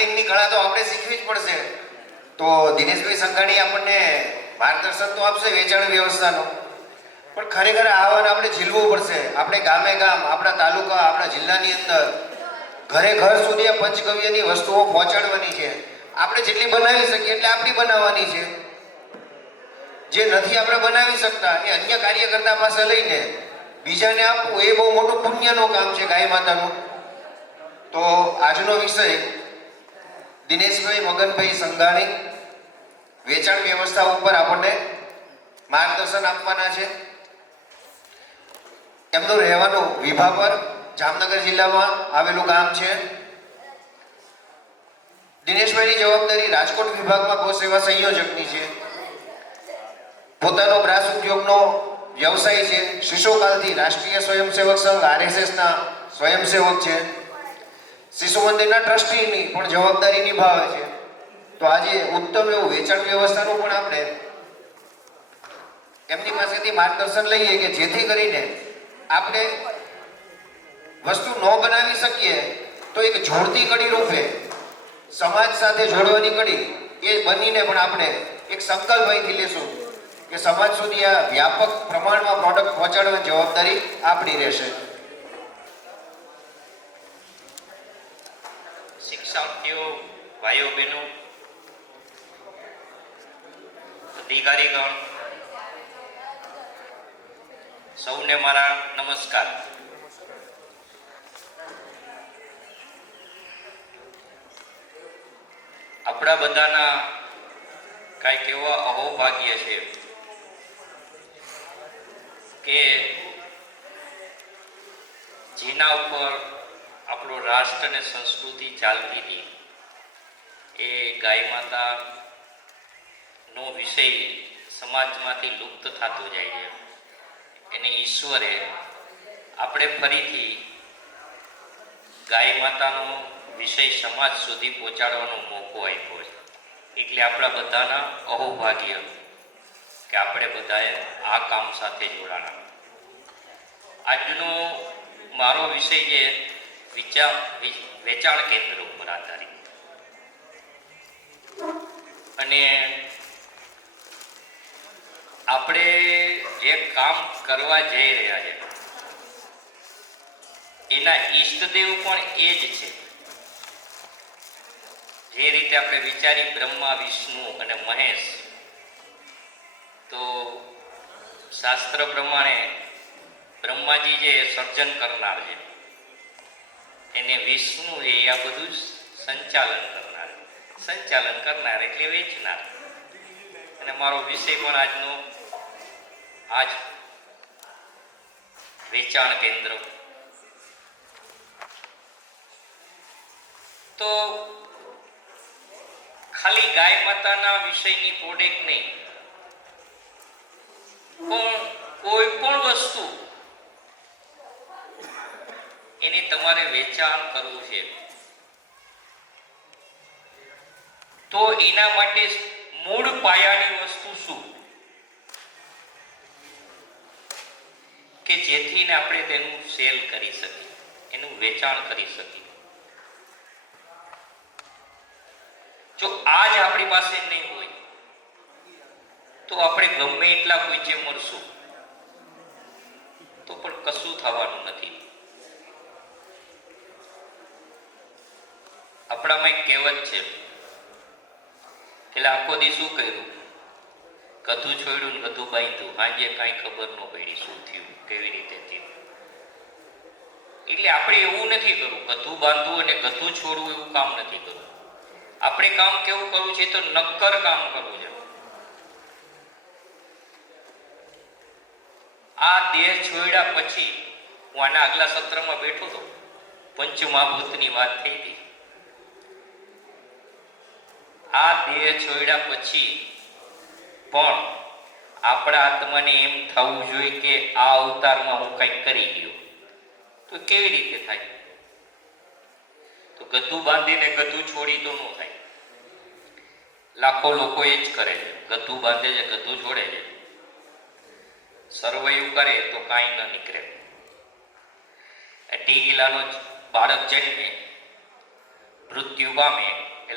માર્કેટિંગની કળા તો આપણે શીખવી જ પડશે. તો દિનેશભાઈ સંઘાણી આપણને માર્ગદર્શન તો આપશે વેચાણ વ્યવસ્થાનો, પણ ખરેખર આહવાન આપણે ઝીલવું પડશે. આપણે ગામે ગામ, આપણા તાલુકા, આપણા જિલ્લાની અંદર ઘરે ઘર સુધી આ પંચગવ્યની વસ્તુઓ પહોંચાડવાની છે. આપણે જેટલી બનાવી શકીએ એટલે આપણી બનાવવાની છે. જે નથી આપણે બનાવી શકતા એ અન્ય કાર્યકર્તા પાસે લઈને બીજાને આપવું એ બહુ મોટું પુણ્યનું કામ છે ગાય માતાનું. તો આજનો વિષય દિનેશભાઈ મગનભાઈ સંઘાણી વેચાણ વ્યવસ્થા ઉપર આપણને માર્ગદર્શન આપવાના છે. એમનું રહેવાનું વિભાપર જામનગર જિલ્લામાં આવેલું ગામ છે. દિનેશભાઈની જવાબદારી રાજકોટ વિભાગમાં ગૌ સેવા સંયોજકની છે. પોતાનો બ્રાસ ઉદ્યોગનો વ્યવસાય છે. શિશુકાલથી રાષ્ટ્રીય સ્વયંસેવક સંઘ RSSના સ્વયંસેવક છે. શિશુ મંદિરના ટ્રસ્ટીની પણ જવાબદારી નિભાવે છે. તો આજે ઉત્તમ એવું વેચાણ વ્યવસ્થાનું પણ આપણે એમની પાસેથી માર્ગદર્શન લઈએ કે જેથી કરીને આપણે વસ્તુ ન બનાવી શકીએ તો એક જોડતી કડી રૂપે સમાજ સાથે જોડવાની કડી એ બનીને પણ આપણે એક સંકલ્પ અહીંથી લેશું કે સમાજ સુધી આ વ્યાપક પ્રમાણમાં પ્રોડક્ટ પહોંચાડવાની જવાબદારી આપણી રહેશે. શિક્ષાર્થીઓ, ભાઈઓ બહેનો, અધિકારીગણ, સૌને મારા નમસ્કાર. આપણા બધાના કાંઈક એવા અહોભાગ્ય છે કે જેના ઉપર આપણો રાષ્ટ્ર અને સંસ્કૃતિ ચાલતી હતી એ ગાય માતા નો વિષય સમાજમાંથી લુપ્ત થતો જાય છે. એને ઈશ્વરે આપણે ફરીથી ગાય માતાનો વિષય સમાજ સુધી પહોંચાડવાનો મોકો આપ્યો છે. એટલે આપણા બધાના અહોભાગ્ય કે આપણે બધાએ આ કામ સાથે જોડાણા. આજનો મારો વિષય છે વેચાણ કેન્દ્ર ઉપર આધારિત. અને આપણે જે કામ કરવા જઈ રહ્યા છે એના ઈષ્ટદેવ પણ એ જ છે. જે રીતે આપણે વિચારી બ્રહ્મા, વિષ્ણુ અને મહેશ, તો શાસ્ત્ર પ્રમાણે બ્રહ્માજી જે સર્જન કરનાર છે એને વિષ્ણુ એ આ બધું સંચાલન કરનાર એટલે વેચનાર. અને મારો વિષય પણ આજનો આજ વેચાણ કેન્દ્ર. તો ખાલી ગાય માતાના વિષયની પ્રોડક્ટ નહીં, પણ કોઈ પણ વસ્તુ એની તમારે વેચાણ કરવું છે તો એના માટે મૂળ પાયાની વસ્તુ શું કે જેથી આપણે તેનું સેલ કરી શકીએ, એનું વેચાણ કરી શકીએ. જો આજ આપણી પાસે નહીં હોય તો આપણે ગમે એટલા કોઈચે મળશું તો પણ કશું થવાનું નથી. આપણામાં એક કહેવત છે, એટલે આખો દી શું કર્યું, ગધું છોડ્યું ને ગધું બાંધ્યું, આજે કાંઈ ખબર ન પડી શું થયું, કેવી રીતે થયું. એટલે આપણે એવું નથી કરવું, ગધું બાંધવું અને ગધું છોડવું એવું કામ નથી કરવું. આપણે કામ કેવું કરવું છે તો નક્કર કામ કરવું છે. આ દેહ છોડ્યા પછી હું આના આગલા સત્રમાં બેઠો હતો, પંચમહાભૂતની વાત થઈ હતી. આ દેહ છોડ્યા પછી પણ આપણા આત્માને એમ થવું જોઈએ કે આ અવતારમાં હું કંઈક કરી ગયો. તો કેવી રીતે થાય? તો ગધું બાંધીને ગધું છોડી તો ન થાય. લાખો લોકો એ જ કરે છે, ગધું બાંધે છે, ગધું છોડે છે. સરવૈયું કરે તો કાંઈ ન નીકળે. 2 કિલ્લાનો બાળક જન્મે, મૃત્યુ પામે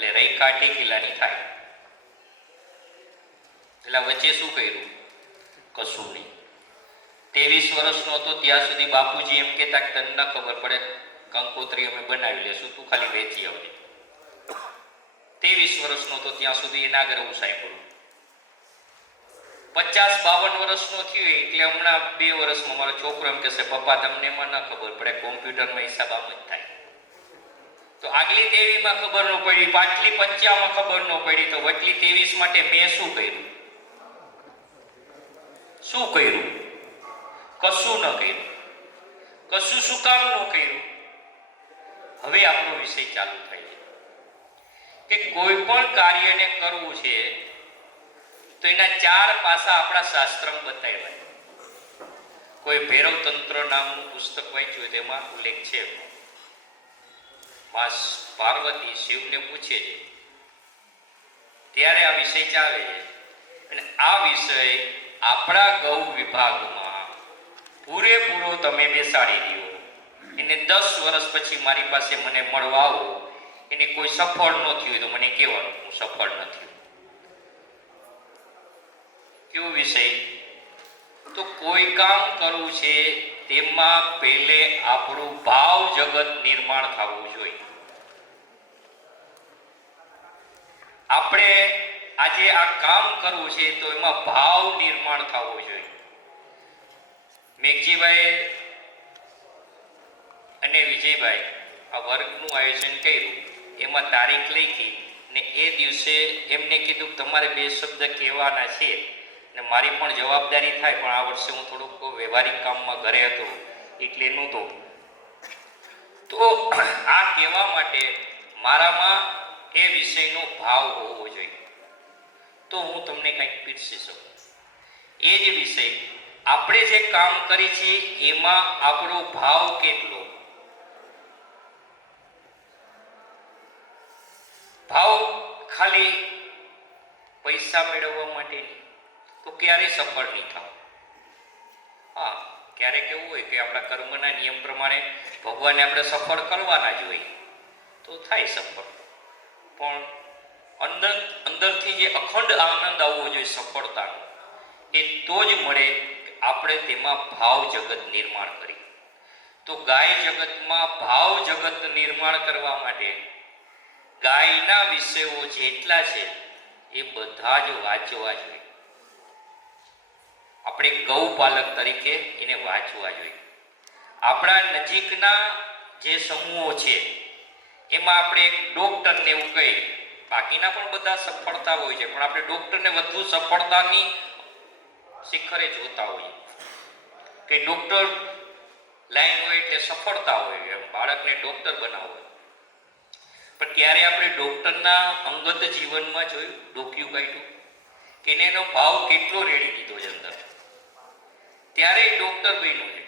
એટલે રેખા ટેકીલાની થાય. એટલે વચ્ચે શું કર્યું? કશું નહીં. 23 વર્ષનો હતો ત્યાં સુધી બાપુજી એમ કહેતા કે તને ન ખબર પડે, કંકોત્રી અમે બનાવી લેશું, તું ખાલી વેચી આવજે. 23 વર્ષનો હતો ત્યાં સુધી એના આગળ હું સાંભળું. 50-52 વર્ષનો થયો એટલે હમણાં 2 વર્ષમાં મારો છોકરો એમ કહેશે, પપ્પા તમને એમાં ન ખબર પડે, કોમ્પ્યુટરમાં હિસાબ આમ જ થાય. તો આગલી 23 ખબર ન પડી, પાછલી 50 ખબર ન પડી, તો વટલી 23 માટે મેં શું કર્યું? શું કર્યું? કશું ન કર્યું. કશું શું કામ ન કર્યું? હવે આપણો વિષય ચાલુ થાય છે કે કોઈ પણ કાર્યને કરવું છે તો એના 4 પાસા આપણા શાસ્ત્રમાં બતાવ્યા. કોઈ ભૈરવ તંત્ર નામનું પુસ્તક વાંચ્યું તેમાં ઉલ્લેખ છે. માં પાર્વતી શિવને પૂછે છે ત્યારે આ વિષય ચાલે છે. અને આ વિષય આપણા ગૌ વિભાગમાં પૂરેપૂરો તમે બેસાડી દો. એને 10 વર્ષ પછી મારી પાસે મને મળવા આવો, એને કોઈ સફળ ન થયું તો મને કહેવાનું હું સફળ ન થયું. કેવો વિષય? તો કોઈ કામ કરવું છે તેમાં પહેલે આપણું ભાવ જગત નિર્માણ થવું જોઈએ. આપણે આજે આ કામ કરવું છે તો એમાં ભાવ નિર્માણ થવો જોઈએ. મેઘજીભાઈ અને વિજયભાઈ આ વર્ગનું આયોજન કર્યું, એમાં તારીખ લખી ને એ દિવસે એમને કીધું કે તમારે 2 શબ્દ કહેવાના છે ને મારી પણ જવાબદારી થાય, પણ આ વર્ષે હું થોડુંક વ્યવહારિક કામમાં ઘરે હતો એટલે નહોતો. તો આ કહેવા માટે મારામાં એ વિષયનો ભાવ હોવો જોઈએ તો હું તમને કંઈક પીરસી શકું. એ જ વિષય આપણે જે કામ કરી છે એમાં આપણો ભાવ કેટલો? ભાવ ખાલી પૈસા મેળવવા માટે નહીં તો ક્યારે સફળ નહીં થાવ. હા, ક્યારેક એવું હોય કે આપણા કર્મના નિયમ પ્રમાણે ભગવાનને આપણે સફળ કરવાના જ હોય તો થાય સફળ, પણ અંદરથી જે અખંડ આનંદ આવવો જોઈએ સફળતાનો, એ તો જ મળે આપણે તેમાં ભાવ જગત નિર્માણ કરી. તો ગાય જગતમાં ભાવ જગત નિર્માણ કરવા માટે ગાયના વિષયો જેટલા છે એ બધા જ વાંચવા જોઈએ. આપણે ગૌપાલક તરીકે એને વાંચવા જોઈએ. આપણા નજીકના જે સમૂહો છે એમાં આપણે એક ડોક્ટરને એવું કહી, બાકીના પણ બધા સફળતા હોય છે, પણ આપણે ડોક્ટરને વધુ સફળતાની શિખરે જોતા હોઈએ કે ડોક્ટર લાઈન હોય એટલે સફળતા હોય, એમ બાળકને ડોક્ટર બનાવવો. પણ ત્યારે આપણે ડોક્ટરના અંગત જીવનમાં જોયું, ડોક્યું કાઢ્યું કે એને એનો ભાવ કેટલો રેડી દીધો છે અંદર, ત્યારે ડોક્ટર બન્યો છે.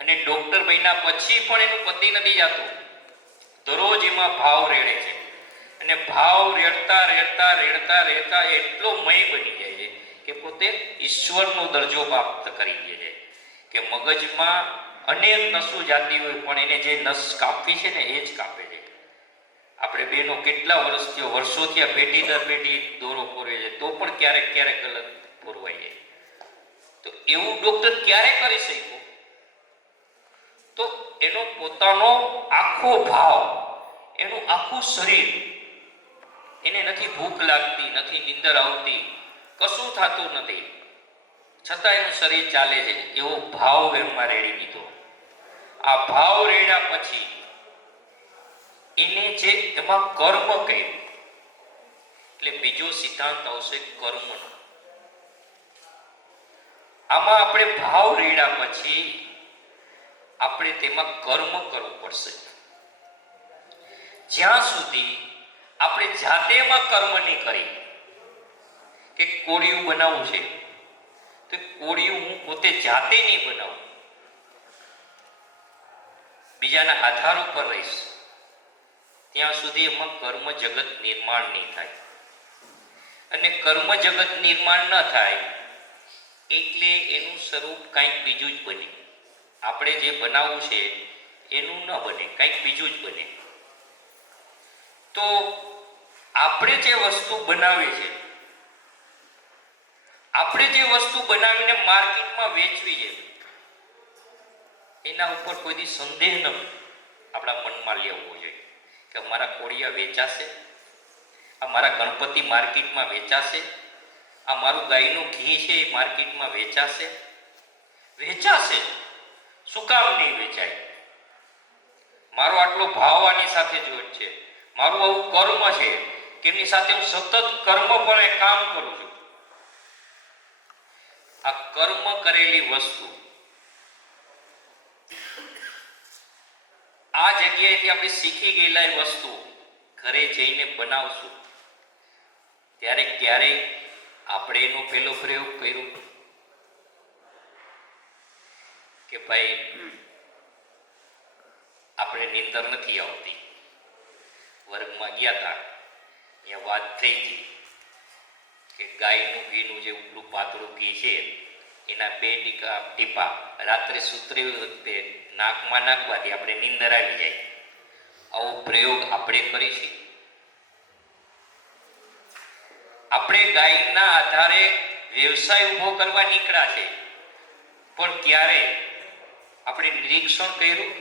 અને ડોક્ટર બન્યા પછી પણ એનું પતિ નથી જતું, દરરોજ એમાં ભાવ રેડે છે. અને ભાવ રેડતા રેડતા રેડતા રેડતા એટલો મય બની જાય છે કે પોતે ઈશ્વરનો દરજ્જો પ્રાપ્ત કરી દે છે. કે મગજમાં અનેક નસો જાતી હોય પણ એને જે નસ કાપવી છે ને એ જ કાપે છે. આપણે બેનો કેટલા વર્ષોથી આ પેટી દર પેટી દોરો પૂરે છે તો પણ ક્યારેક ક્યારેક ગલત પૂરવાય જાય. તો એવું ડોક્ટર ક્યારે કરી શક્યો? તો એનો પોતાનો આખો ભાવ, એનું આખું શરીર, એને નથી ભૂખ લાગતી, નથી નીંદર આવતી, કશું થતું નથી, છતાં એનું શરીર ચાલે છે. એવો ભાવ એમાં રેડી દીધો. આ ભાવ રેડ્યા પછી એને જે એમાં કર્મ કર્યું, એટલે બીજો સિદ્ધાંત આવશે કર્મનો. આમાં આપણે ભાવ રેડ્યા પછી આપણે તેમાં કર્મ કરવું પડશે. જ્યાં સુધી આપણે જાતે એમાં કર્મ નહીં કરી, કે કોળિયું બનાવવું છે તો કોળિયું હું પોતે જાતે નહીં બનાવું, બીજાના આધાર ઉપર રહીશ, ત્યાં સુધી એમાં કર્મ જગત નિર્માણ નહીં થાય. અને કર્મ જગત નિર્માણ ન થાય એટલે એનું સ્વરૂપ કંઈક બીજું જ બને. આપણે જે બનાવવું છે એનું ન બને, કંઈક બીજું જ બને. તો આપણે જે વસ્તુ બનાવી છે, આપણે જે વસ્તુ બનાવીને માર્કેટમાં વેચવી છે, એના ઉપર કોઈ સંદેહ ન આપણા મનમાં લેવો જોઈએ કે અમારા કોળિયા વેચાશે, આ મારા ગણપતિ માર્કેટમાં વેચાશે, આ મારું ગાયનું ઘી છે એ માર્કેટમાં વેચાશે. વેચાશે, શું કામ નહીં વેચાય? મારો આટલો ભાવ આની સાથે જોડ છે, મારું આવું કર્મ છે કે એમની સાથે હું સતત કર્મપણે કામ કરું છું. આ કર્મ કરેલી વસ્તુ આ જગ્યાએથી આપણે શીખી ગયેલા એ વસ્તુ ઘરે જઈને બનાવશું ત્યારે ક્યારેય આપણે એનો પેલો પ્રયોગ કર્યો કે ભાઈ આપણે નીંદર નથી આવતી, વર્ગમાં ગયા હતા, અહીંયા વાત થઈ હતી કે ગાયનું ઘીનું જે ઉપલું પાતળું ઘી છે એના 2 ટીપા રાત્રે સૂતરી વખતે નાકમાં નાખવાથી આપણે નીંદર આવી જાય. આવો પ્રયોગ આપણે કરીશું. આપણે ગાયના આધારે વ્યવસાય ઊભો કરવા નીકળ્યા છે, પણ ક્યારે આપણે નિરીક્ષણ કર્યું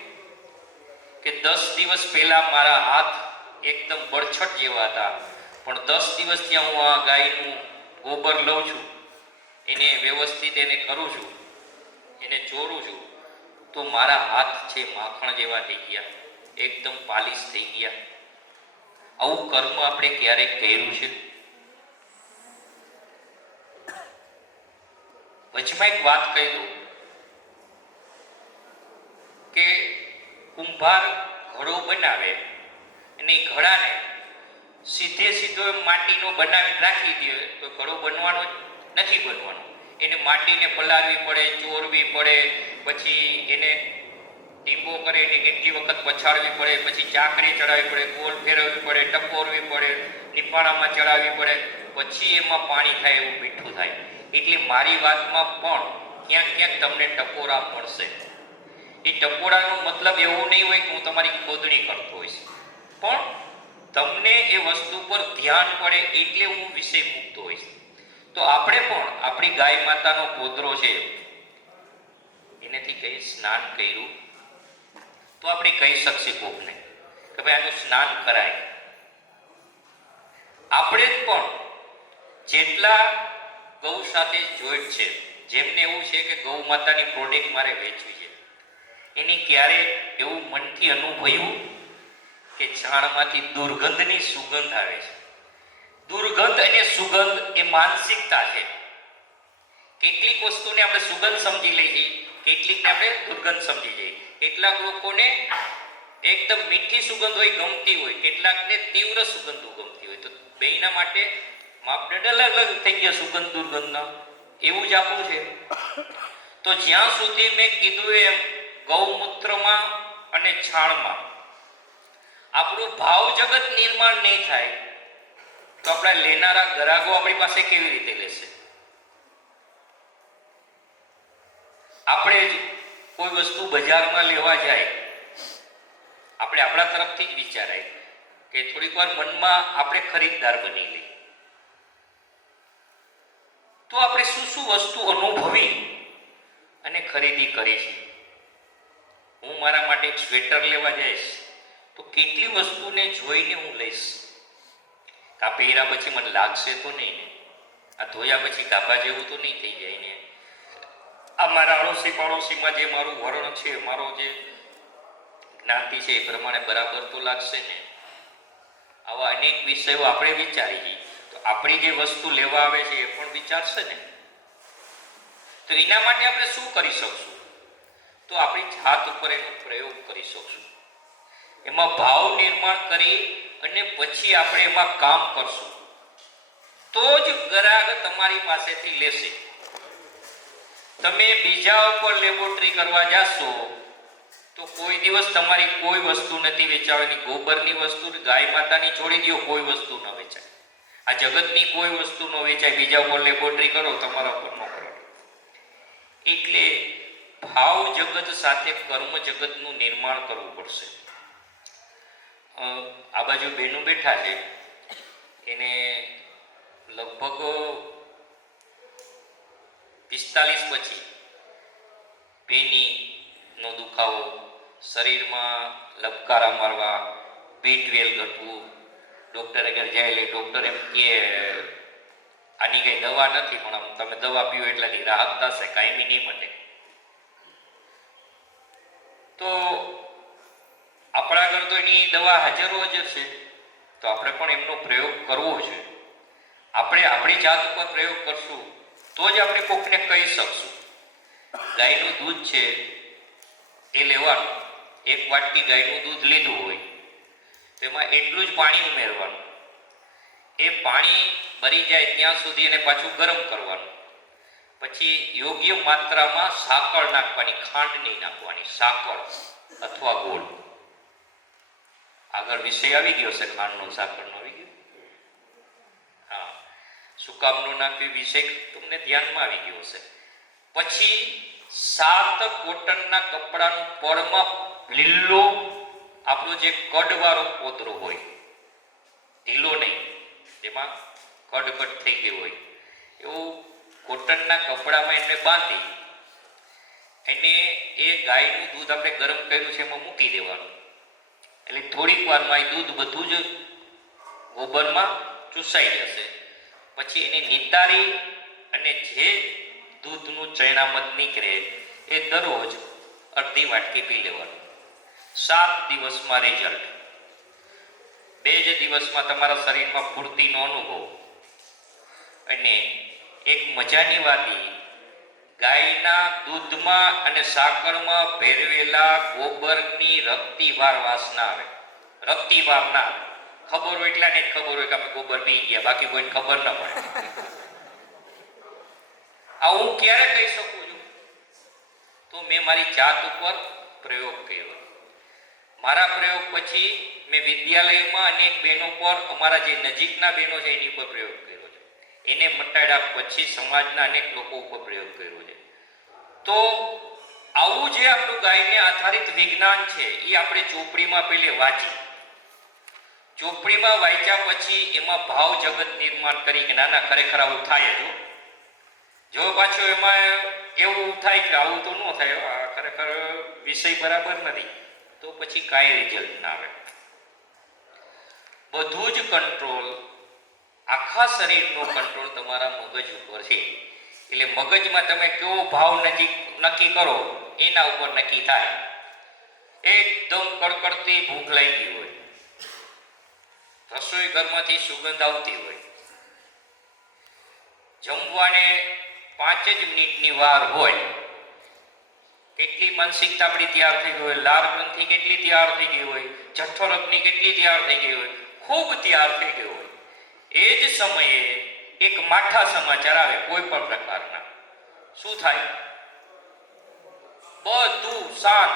કે 10 દિવસ પહેલા મારા હાથ એકદમ બળછટ જેવા હતા, પણ 10 દિવસથી હું આ ગાયનું ગોબર લઉં છું, એને વ્યવસ્થિત એને કરું છું, એને ચોરું છું, તો મારા હાથ છે માખણ જેવા થઈ ગયા, એકદમ પાલિશ થઈ ગયા. આવું કર્મ આપણે ક્યારેક કર્યું છે? વચમાં એક વાત કહી દઉં કે કુંભાર ઘડો બનાવે અને એ ઘડાને સીધો માટીનો બનાવી રાખી દે તો ઘડો બનવાનો નથી બનવાનો. એને માટીને પલાળવી પડે, ચોરવી પડે, પછી એને ટીંબો કરે, એને કેટલી વખત પછાડવી પડે, પછી ચાકરી ચડાવવી પડે, ગોળ ફેરવવી પડે, ટપોરવી પડે, નિપાણામાં ચડાવવી પડે, પછી એમાં પાણી થાય એવું મીઠું થાય. એટલે મારી વાતમાં પણ ક્યાંક ક્યાંક તમને ટપોરા મળશે. એ ટપોરાનો મતલબ એવું નહીં હોય કે હું તમારી ખોદણી કરતો હોઈશ, પણ તમને એ વસ્તુ પર ધ્યાન પડે એટલે હું વિષય મૂકતો હોઈશ. તો આપણે પણ આપણી ગાય માતાનો પોદરો છે એનેથી કઈ સ્નાન કર્યું તો આપણે કહી શકીએ કોકને કે ભાઈ આનું સ્નાન કરાય. આપણે જ પણ જેટલા ગૌ સાથે જોઈટ છે, જેમને એવું છે કે ગૌ માતાની પ્રોડક્ટ મારે વેચવી છે, એની ક્યારે એવું મનથી અનુભવ્યું કે છાણમાંથી દુર્ગંધની સુગંધ આવે છે? દુર્ગંધ અને સુગંધ એ માનસિકતા છે. કેટલીક વસ્તુને આપણે સુગંધ સમજી લઈએ, કેટલીકને આપણે દુર્ગંધ સમજી જઈએ. કેટલાક લોકોને એકદમ મીઠી સુગંધ હોય ગમતી હોય, કેટલાકને તીવ્ર સુગંધ ગમતી હોય. તો બેયના માટે માપદંડ અલગ અલગ થઈ ગયા સુગંધ દુર્ગંધના. એવું જ આપણું છે. તો જ્યાં સુધી મેં કીધું એમ ગૌમૂત્રમાં અને છાણમાં આપણું ભાવ જગત નિર્માણ નહીં થાય તો આપણા લેનારા ગ્રાહકો આપણી પાસે કેવી રીતે લેશે? આપણે જ કોઈ વસ્તુ બજારમાં લેવા જાય, આપણે આપણા તરફથી જ વિચારાય કે થોડીક વાર મનમાં આપણે ખરીદદાર બની લઈએ. તો આપણે શું શું વસ્તુ અનુભવી અને ખરીદી કરી છે? હું મારા માટે એક સ્વેટર લેવા જઈશ તો કેટલી વસ્તુને જોઈને હું લઈશ. આ પહેર્યા પછી મને લાગશે તો નહીં ને, આ ધોયા પછી ગાભા જેવું તો નહીં થઈ જાય ને, આ મારા અડોશી પાડોશીમાં જે મારું વર્ણ છે, મારો જે જ્ઞાતિ છે એ પ્રમાણે બરાબર તો લાગશે ને. આવા અનેક વિષયો આપણે વિચારીએ તો આપણી જે વસ્તુ લેવા આવે છે એ પણ વિચારશે ને. તો એના માટે આપણે શું કરી શકશું? તો આપણી જાત ઉપર એનો પ્રયોગ કરી શકશું. એમાં ભાવ નિર્માણ કરી અને પછી આપણે એમાં કામ કરશું તો જ ગ્રાહક તમારી પાસેથી લેશે. તમે બીજા ઉપર લેબોરેટરી કરવા જાશો તો કોઈ દિવસ તમારી કોઈ વસ્તુ નથી વેચાવાની. ગોબરની વસ્તુ ગાય માતાની છોડી દો, કોઈ વસ્તુ ન વેચાય. આ જગતની કોઈ વસ્તુ ન વેચાય. બીજા ઉપર લેબોરેટરી કરો, તમારા ઉપર ન કરો. એટલે ભાવ જગત સાથે કર્મ જગતનું નિર્માણ કરવું પડશે. આ બાજુ બહેનો બેઠા છે, એને લગભગ 45 પછી પેનીનો દુખાવો, શરીરમાં લબકારા મારવા, B12 ઘટવું, ડૉક્ટર આગળ જાય એટલે ડૉક્ટર એમ કે આની કંઈ દવા નથી, પણ આમ તમે દવા પીવો એટલાથી રાહત થશે, કાયમી નહીં મટે. તો આપણા આગળ તો એની દવા હાજર છે, તો આપણે પણ એમનો પ્રયોગ કરવો છે. આપણે આપણી જાત ઉપર પ્રયોગ કરશું તો જ આપણે કોકને કહી શકશું. ગાયનું દૂધ છે એ લેવાનું, 1 વાટકી ગાયનું દૂધ લીધું હોય તેમાં એટલું જ પાણી ઉમેરવાનું. એ પાણી બળી જાય ત્યાં સુધી એને પાછું ગરમ કરવાનું. પછી યોગ્ય માત્રામાં સાકર નાખવાની, ખાંડ નહીં નાખવાની, સાકર અથવા ગોળ. આગળ વિષય આવી ગયો છે, ખાંડનો સાકરનો આવી ગયો. હા, શું કામનો નાખ્યું વિષય તમને ધ્યાનમાં આવી ગયો છે. પછી 7 કોટનના કપડાનું પડમાં લીલો, આપણો જે કડવાળો પોદરો હોય, ઢીલો નહીં, જેમાં કડકડ થઈ ગયો હોય, એવું કોટનના કપડામાં એને બાંધી એને એ ગાયનું દૂધ આપણે ગરમ કર્યું છે એમાં મૂકી દેવાનું. એટલે થોડીક વારમાં એ દૂધ બધું જ ગોબરમાં ચૂસાઈ જશે. પછી એને નિતારી અને જે દૂધનું ચૈણામત નીકળે એ દરરોજ અડધી વાટકી પી લેવાનું. 7 દિવસમાં રિઝલ્ટ. 2 જ દિવસમાં તમારા શરીરમાં ફૂર્તિનો અનુભવ. અને એક મજાની વાત એ, ગાયના દૂધમાં અને સાકરમાં ભેરવેલા ગોબરની રક્તિવાર વાસના આવે. રક્તિવાર ના ખબર હોય એટલા ને ખબર હોય કે અમે ગોબર પી ગયા, બાકી કોઈને ખબર ન પડે. આ હું ક્યારે કહી શકું છું? તો મેં મારી જાત ઉપર પ્રયોગ કર્યો. મારા પ્રયોગ પછી મેં વિદ્યાલયમાં અનેક બહેનો પર, અમારા જે નજીકના બહેનો છે એની ઉપર પ્રયોગ કર્યો છે. એને મટાડ્યા પછી સમાજના અનેક લોકો ઉપર પ્રયોગ કર્યો છે. તો આવું જે આપણું ગાયને આધારિત વિજ્ઞાન છે એ આપણે ચોપડીમાં પહેલે વાંચી, ચોપડીમાં વાંચ્યા પછી એમાં ભાવ જગત નિર્માણ કરી કે નાના ખરેખર આવું થાય. જો પાછું એમાં એવું થાય કે આવું તો ન થાય, ખરેખર વિષય બરાબર નથી, તો પછી કાંઈ રિઝલ્ટ ના આવે. બધું જ કંટ્રોલ, આખા શરીરનો કંટ્રોલ તમારા મગજ ઉપર છે. એટલે મગજમાં તમે કેવો ભાવ નક્કી કરો એના ઉપર નક્કી થાય. એકદમ કડકડતી ભૂખ લાગી હોય, રસોઈ ઘરમાંથી સુગંધ આવતી હોય, જમવાને 5 જ મિનિટની વાર હોય, કેટલી માનસિકતા આપણી તૈયાર થઈ ગઈ હોય, લાળ ગ્રંથિ કેટલી તૈયાર થઈ ગઈ હોય, જઠ્ઠો રગની કેટલી તૈયાર થઈ ગઈ હોય, ખૂબ તૈયાર થઈ ગઈ હોય, એ જ સમયે એક માઠા સમાચાર આવે કોઈ પણ પ્રકારના, શું થાય? બધું શાંત.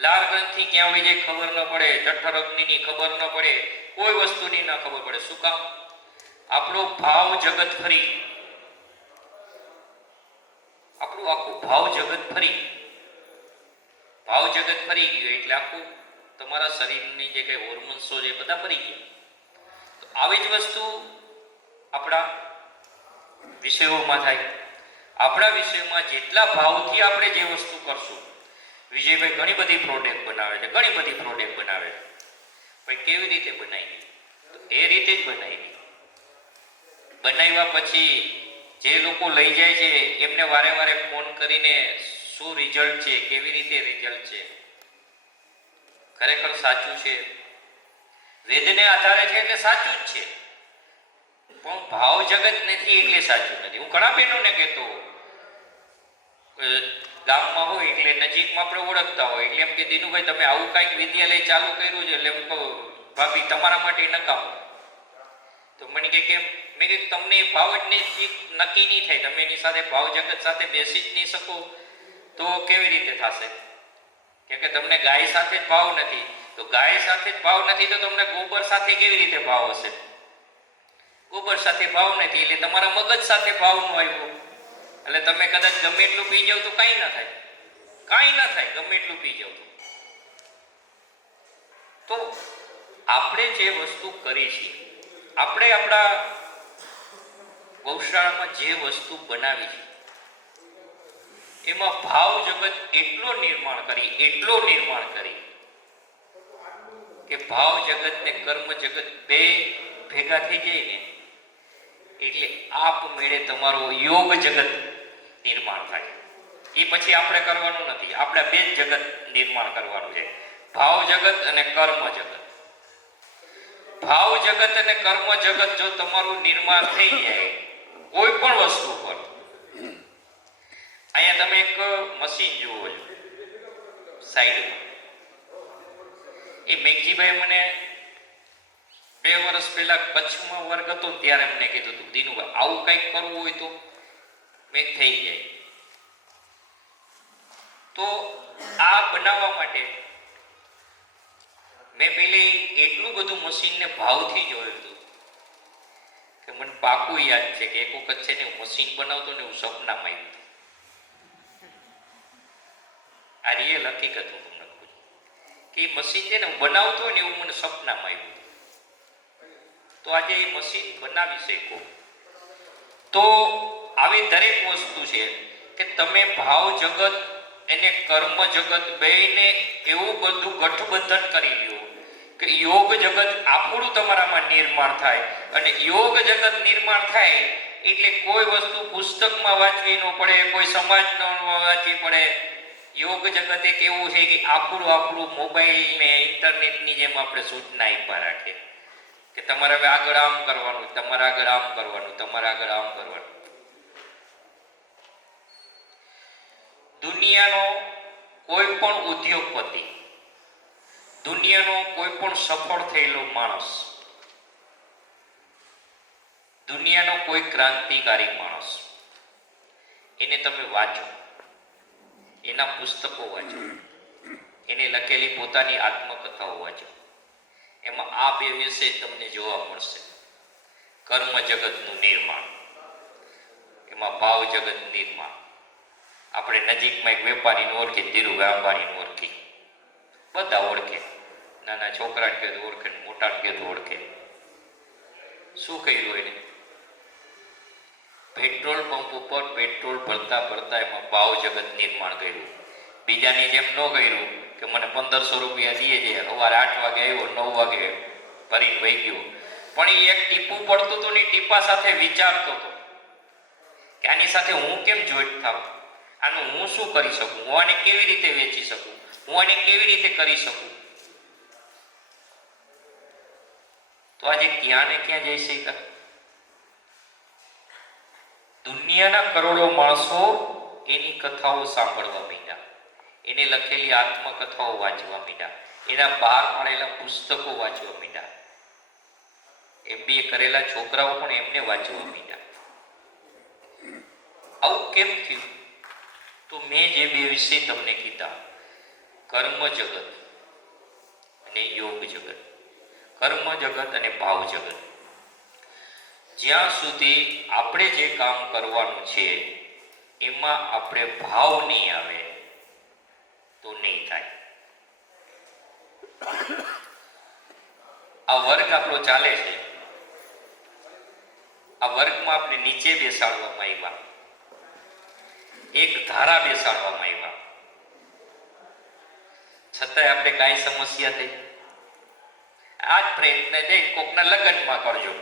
લાળ ગ્રંથિ ક્યાં હોય જાય ખબર ન પડે, જઠ્ઠો રગની ખબર ન પડે, કોઈ વસ્તુની ન ખબર પડે. શું કામ? આપણો ભાવ જગત ફરી, આપણું આખું ભાવ જગત ફરી ગયું. એટલે આખું તમારા શરીરની જે કઈ હોર્મોન્સો છે બધા ફરી ગયા. તો આવી જ વસ્તુ આપણા વિષયોમાં થાય. આપણા વિષયમાં જેટલા ભાવથી આપણે જે વસ્તુ કરશું, વિજયભાઈ ઘણી બધી પ્રોડક્ટ બનાવે છે, પણ કેવી રીતે બનાવી? તો એ રીતે જ બનાવી. બનાવ્યા પછી જે લોકો લઈ જાય છે એમને વારે વારે ફોન કરીને શું રિઝલ્ટ છે, કેવી રીતે રિઝલ્ટ છે, ખરેખર સાચું છે, વેદને આધારે છે એટલે સાચું જ છે, પણ ભાવ જગત નથી એટલે સાચું નથી. હું ઘણા બહેનોને કહેતો, ગામમાં હોય એટલે નજીકમાં આપણે ઓળખતા હોય એટલે એમ કે દિનુભાઈ તમે આવું કાંઈક વિદ્યાલય ચાલુ કર્યું છે, એટલે એમ કહું ભાભી તમારા માટે નકામું. તો મને કે કેમ? મેં કીધું તમને ભાવ જ નક્કી નહીં થાય, તમે એની સાથે ભાવ જગત સાથે બેસી જ નહીં શકો તો કેવી રીતે થશે? કેમ કે તમને ગાય સાથે જ ભાવ નથી, તો ગાય સાથે જ ભાવ નથી તો તમને ગોબર સાથે કેવી રીતે ભાવ હશે? ગોબર સાથે ભાવ નથી એટલે તમારા મગજ સાથે ભાવ ન આવ્યો, એટલે તમે કદાચ ગમે એટલું પી જાવ તો કાંઈ ના થાય, ગમે એટલું પી જાવ તો આપણે જે વસ્તુ કરી છે આપણે આપણા ગૌશાળામાં જે વસ્તુ બનાવી છે એમાં ભાવ જગત એટલો નિર્માણ કરી કે ભાવ જગત ને કર્મ જગત બે ભેગા થઈ જાય ને એટલે આપમેળે તમારો યોગ જગત નિર્માણ થાય. એ પછી આપણે કરવાનું નથી, આપણે બે જ જગત નિર્માણ કરવાનું છે, ભાવ જગત અને કર્મ જગત. ભાવ જગત અને કર્મ જગત જો તમારું નિર્માણ થઈ જાય કોઈ પણ વસ્તુ પર, અહીંયા તમે એક મશીન જુઓ છો સાઈડમાં, એ મેઘજીભાઈ મને 2 વર્ષ પહેલા કચ્છમાં વર્ગ હતો ત્યારે મને કીધું હતું, દીનુભાઈ આવું કંઈક કરવું હોય તો મેં થઈ જાય. તો આ બનાવવા માટે મેં પેલી એટલું બધું મશીનને ભાવથી જોયું હતું કે મને પાકું યાદ છે કે એક વખત છે ને હું મશીન બનાવતો ને હું સપનામાં આવ્યું હતું. આ રિયલ હકીકત હું તમને કહું કે એ મશીન છે ને હું બનાવતો હોય ને એવું મને સપનામાં આવ્યું હતું. તો આજે એ મશીન બનાવી શકો. તો આવી દરેક વસ્તુ છે કે તમે ભાવ જગત અને કર્મ જગત બેયને એવું બધું ગઠબંધન કરી લ્યો કે યોગ જગત આપણું તમારામાં નિર્માણ થાય. અને યોગ જગત નિર્માણ થાય એટલે કોઈ વસ્તુ પુસ્તકમાં વાંચવી ન પડે, કોઈ સમાજ ન વાંચવી પડે. યોગ જગત એક એવું છે કે આપણું મોબાઈલ ને ઇન્ટરનેટની જેમ આપણે સૂચના આપ્યા રાખે કે તમારે હવે આગળ આમ કરવાનું, તમારે આગળ આમ કરવાનું, તમારે આગળ આમ કરવાનું. દુનિયાનો કોઈ પણ ઉદ્યોગપતિ, દુનિયાનો કોઈ પણ સફળ થયેલો માણસ, દુનિયાનો કોઈ ક્રાંતિકારી માણસ, એને તમે વાંચો, એના પુસ્તકો વાંચો, એને લખેલી પોતાની આત્મકથાઓ વાંચો, એમાં આ બે વિષય તમને જોવા મળશે. કર્મ જગતનું નિર્માણ, એમાં ભાવ જગત નિર્માણ. આપણે નજીકમાં એક વેપારીને ઓળખી, ધીરુભાઈ અંબાણીને ઓળખી, બધા ઓળખે, નાના છોકરાને કહે તો ઓળખે, મોટાને કહે તો ઓળખે. શું કર્યું એને? પેટ્રોલ પંપ ઉપર પેટ્રોલ ભરતા એમાં ભાવ જગત નિર્માણ કર્યું. બીજાની જેમ ન કર્યું કે મને 1500 રૂપિયા દીએ છે, સવારે 8 વાગે આવ્યો, 9 વાગે ભરીને વહી ગયો. પણ એ એક ટીપું પડતું હતું ને ટીપા સાથે વિચારતો હતો કે આની સાથે હું કેમ જોઈન્ટ થાઉં, આનું હું શું કરી શકું, હું આને કેવી રીતે વેચી શકું, હું આને કેવી રીતે કરી શકું. તો આજે ક્યાં ને ક્યાં જઈ શક્યા? દુનિયાના કરોડો માણસો એની કથાઓ સાંભળવા માંડ્યા, એને લખેલી આત્મકથાઓ વાંચવા માંડ્યા, એના બહાર પાડેલા પુસ્તકો વાંચવા માંડ્યા. MBA કરેલા છોકરાઓ પણ એમને વાંચવા માંડ્યા. આવું કેમ થયું? તો મેં જે બે વિષય તમને કીધા, કર્મ જગત અને યોગ જગત, કર્મ જગત અને ભાવ જગત, જ્યાં સુધી આપણે જે કામ કરવાનું છે એમાં આપણે ભાવ નહીં આવે તો નહીં થાય. આ વર્ગ આપણો ચાલે છે, આ વર્ગમાં આપણે નીચે બેસાડવામાં આવ્યા, એક ધારા બેસાડવામાં આવ્યા, છતાંય આપણે કાંઈ સમસ્યા થઈ. આ જ પ્રયત્ન જઈ કોકના લગ્નમાં કરજો,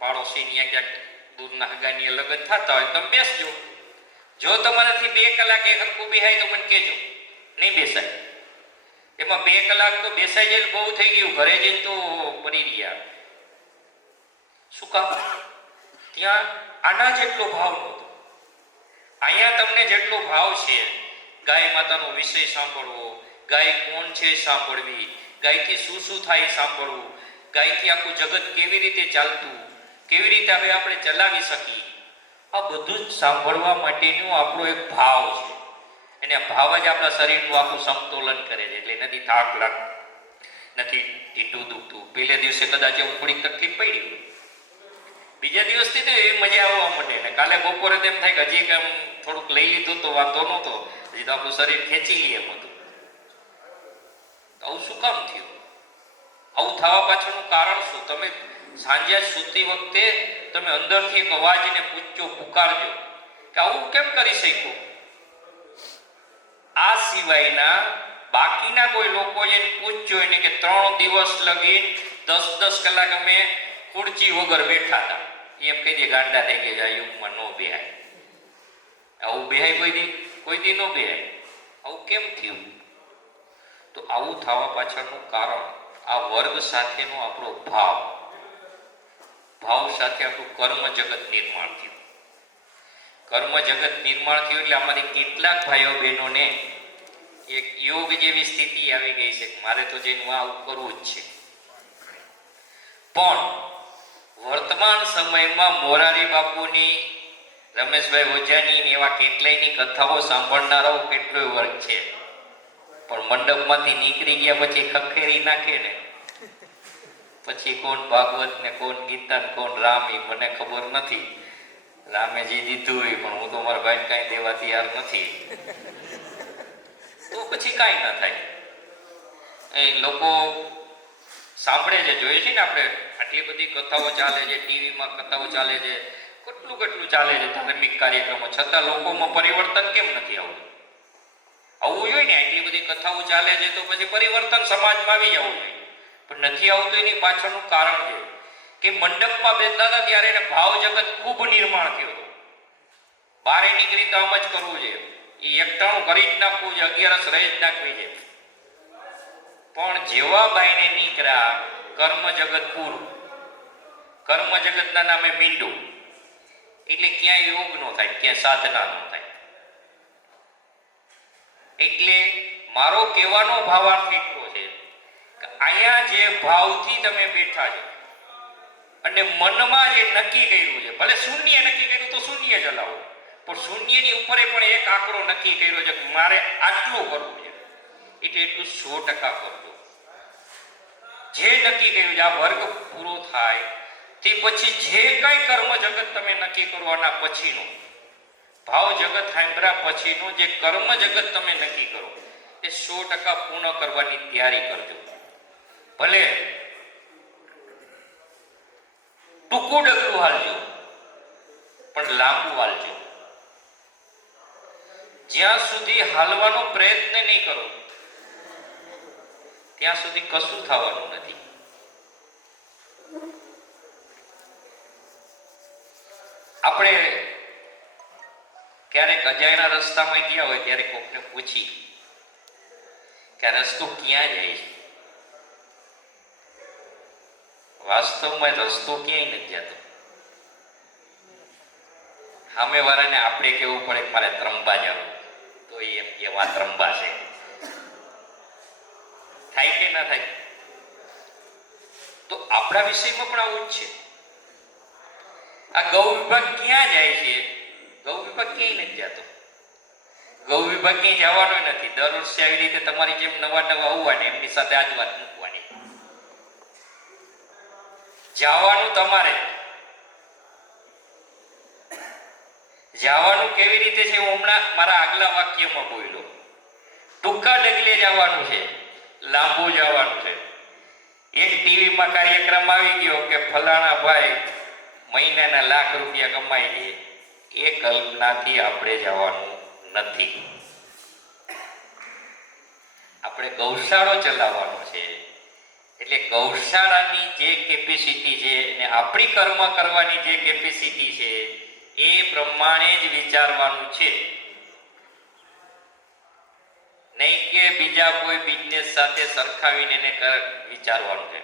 પાડોશી ક્યાંક દૂરના હગાની લગ્ન થતા હોય તમે બેસજો. જો તમારાથી 2 કલાક એક હરખું બેસાય તો મને કહેજો, નહીં બેસાય. એમાં 2 કલાક તો બેસાઈ જાય બહુ થઈ ગયું, ઘરે જઈને તો મરી રહ્યા. શું કામ? ત્યાં આના જેટલો ભાવ નહોતો. અહીંયા તમને જેટલો ભાવ છે, ગાય માતાનો વિષય સાંભળવો, ગાય કોણ છે સાંભળવી, ગાયથી શું શું થાય સાંભળવું, ગાયથી આખું જગત કેવી રીતે ચાલતું, કેવી રીતે હવે આપણે ચલાવી શકીએ, આ બધું જ સાંભળવા માટેનો આપણો એક ભાવ છે. અને આ ભાવ જ આપણા શરીરનું આખું સમતોલન કરે છે. એટલે નથી થાક લાગતો, નથી ઢીંઢું દુખતું. પહેલે દિવસે કદાચ એવું થોડીક તકલીફ પડી હોય, બીજા દિવસથી તો એવી મજા આવવા માંડે ને કાલે બપોરે તેમ થાય કે હજી કેમ થોડુંક લઈ લીધું તો વાંધો નહોતો, હજી તો આપણું શરીર ખેંચી લે એમ હતું. તો આવું શું કામ થયું? આવું થવા પાછળનું કારણ શું? તમે સાંજે સૂતી વખતે તમે અંદરથી એક અવાજને પૂછજો, પુકારજો કે આવું કેમ કરી શક્યો. આ સિવાયના બાકીના કોઈ લોકો એને પૂછજો એને કે 3 દિવસ લગી 10 કલાક અમે ખુરચી વગર બેઠા હતા, એમ કહી દે ગાંડા થઈ ગયા, આ યુગમાં નો બેહાય. આવું બેહાય કોઈ દી નો બેહાય. આવું કેમ થયું? તો આવું થવા પાછળનું કારણ આ વર્ગ સાથેનો આપણો ભાવ સાથે આપણું કર્મ જગત નિર્માણ થયું. કર્મ જગત નિર્માણ થયું એટલે આમાંથી કેટલાક ભાઈઓ બહેનોને એક યોગ જેવી સ્થિતિ આવી ગઈ છે કે મારે તો જઈને આવું કરવું જ છે. પણ વર્તમાન સમયમાં મોરારી બાપુની, રમેશભાઈ ઓઝાની ને એવા કેટલાયની કથાઓ સાંભળનારાઓ કેટલોય વર્ગ છે, પણ મંડપમાંથી નીકળી ગયા પછી ખખેરી નાખે ને પછી કોણ ભાગવત ને કોણ ગીતા ને કોણ રામ એ મને ખબર નથી. રામે જે દીધું હોય, પણ હું તો મારા ભાઈ કાંઈ દેવા તૈયાર નથી. તો પછી કાંઈ ના થાય. એ લોકો સાંભળે છે, જોઈએ છે ને આપણે, આટલી બધી કથાઓ ચાલે છે, ટીવીમાં કથાઓ ચાલે છે, કેટલું ચાલે છે ધાર્મિક કાર્યક્રમો, છતાં લોકોમાં પરિવર્તન કેમ નથી આવતું? આવવું જોઈએ ને. આટલી બધી કથાઓ ચાલે છે તો પછી પરિવર્તન સમાજમાં આવી જવું જોઈએ, પણ નથી આવતું. એની પાછળનું કારણ છે કે મંડપમાં બેસતા હતા ત્યારે એને ભાવ જગત ખૂબ નિર્માણ થયું હતું. બારે નીકળી તો આમ જ કરવું છે, એ એકટાણું કરી જ નાખવું છે, 11 રહી જ નાખવી છે. પણ જેવા બાઈને નીકળ્યા કર્મ જગત પૂરું, કર્મ જગતના નામે મીંડું, એટલે ક્યાંય યોગ નો થાય, ક્યાંય સાધના નો થાય. એટલે મારો કહેવાનો ભાવાર્થ એટલો છે કે અહીંયા જે ભાવથી તમે બેઠા છો અને મનમાં જે નક્કી કર્યું છે, ભલે શૂન્ય નક્કી કર્યું તો શૂન્ય ચલાવો, પણ શૂન્યની ઉપરે પણ એક આંકડો નક્કી કર્યો છે કે મારે આટલું કરવું છે, એટલે એટલું 100% કરજો. જે નક્કી કર્યું છે આ વર્ગ પૂરો થાય તે પછી જે કઈ કર્મ જગત તમે નક્કી કરવાના પછીનો, ભાવ જગત સાંભળ્યા પછીનો જે કર્મ જગત તમે નક્કી કરો એ 100% પૂર્ણ કરવાની તૈયારી કરજો. ભલે ટૂંકું ડગલું હાલજો, પણ લાંબુ હાલજો. જ્યાં સુધી હાલવાનો પ્રયત્ન નહીં કરો ત્યાં સુધી કશું થવાનું નથી. આપણે ક્યારેક અજાણ્યા રસ્તામાં ગયા હોય ત્યારે કોકને પૂછી કે આ રસ્તો ક્યાં જાય છે? વાસ્તવમાં રસ્તો ક્યાંય નથી જતો. સામેવાળાને આપણે કેવું પડે કે મારે ત્રંબા જવું, તો એમ કે આ ત્રંબા છે. થાય કે ના થાય? તો આપણા વિષયમાં પણ આવું જ છે. આ ગૌ વિભાગ ક્યાં જાય છે? ગૌ વિભાગ ક્યાંય નથી જતો. ગૌ વિભાગ ક્યાંય જવાનો નથી. દર વર્ષે આવી રીતે તમારી જેમ નવા આવવાને એમની સાથે આજ વાત મૂકવાની. જવાનું તમારે. જવાનું કેવી રીતે છે? હું હમણાં મારા આગલા વાક્યમાં બોલ્યો. ટૂંકા ડગલે જવાનું છે, લાંબુ જવાનું છે. એક ટીવીમાં કાર્યક્રમ આવી ગયો કે ફલાણા ભાઈ મહિનાના લાખ રૂપિયા કમાઈ લે, એ કલ્પનાથી આપણે જવાનું નથી. આપણે ગૌશાળો ચલાવવાનો છે. એટલે ગૌશાળાની જે કેપેસિટી છે અને આપણી કર્મ કરવાની જે કેપેસિટી છે એ પ્રમાણે જ વિચારવાનું છે, નહીં કે બીજા કોઈ બિઝનેસ સાથે સરખાવીને એને વિચારવાનું છે.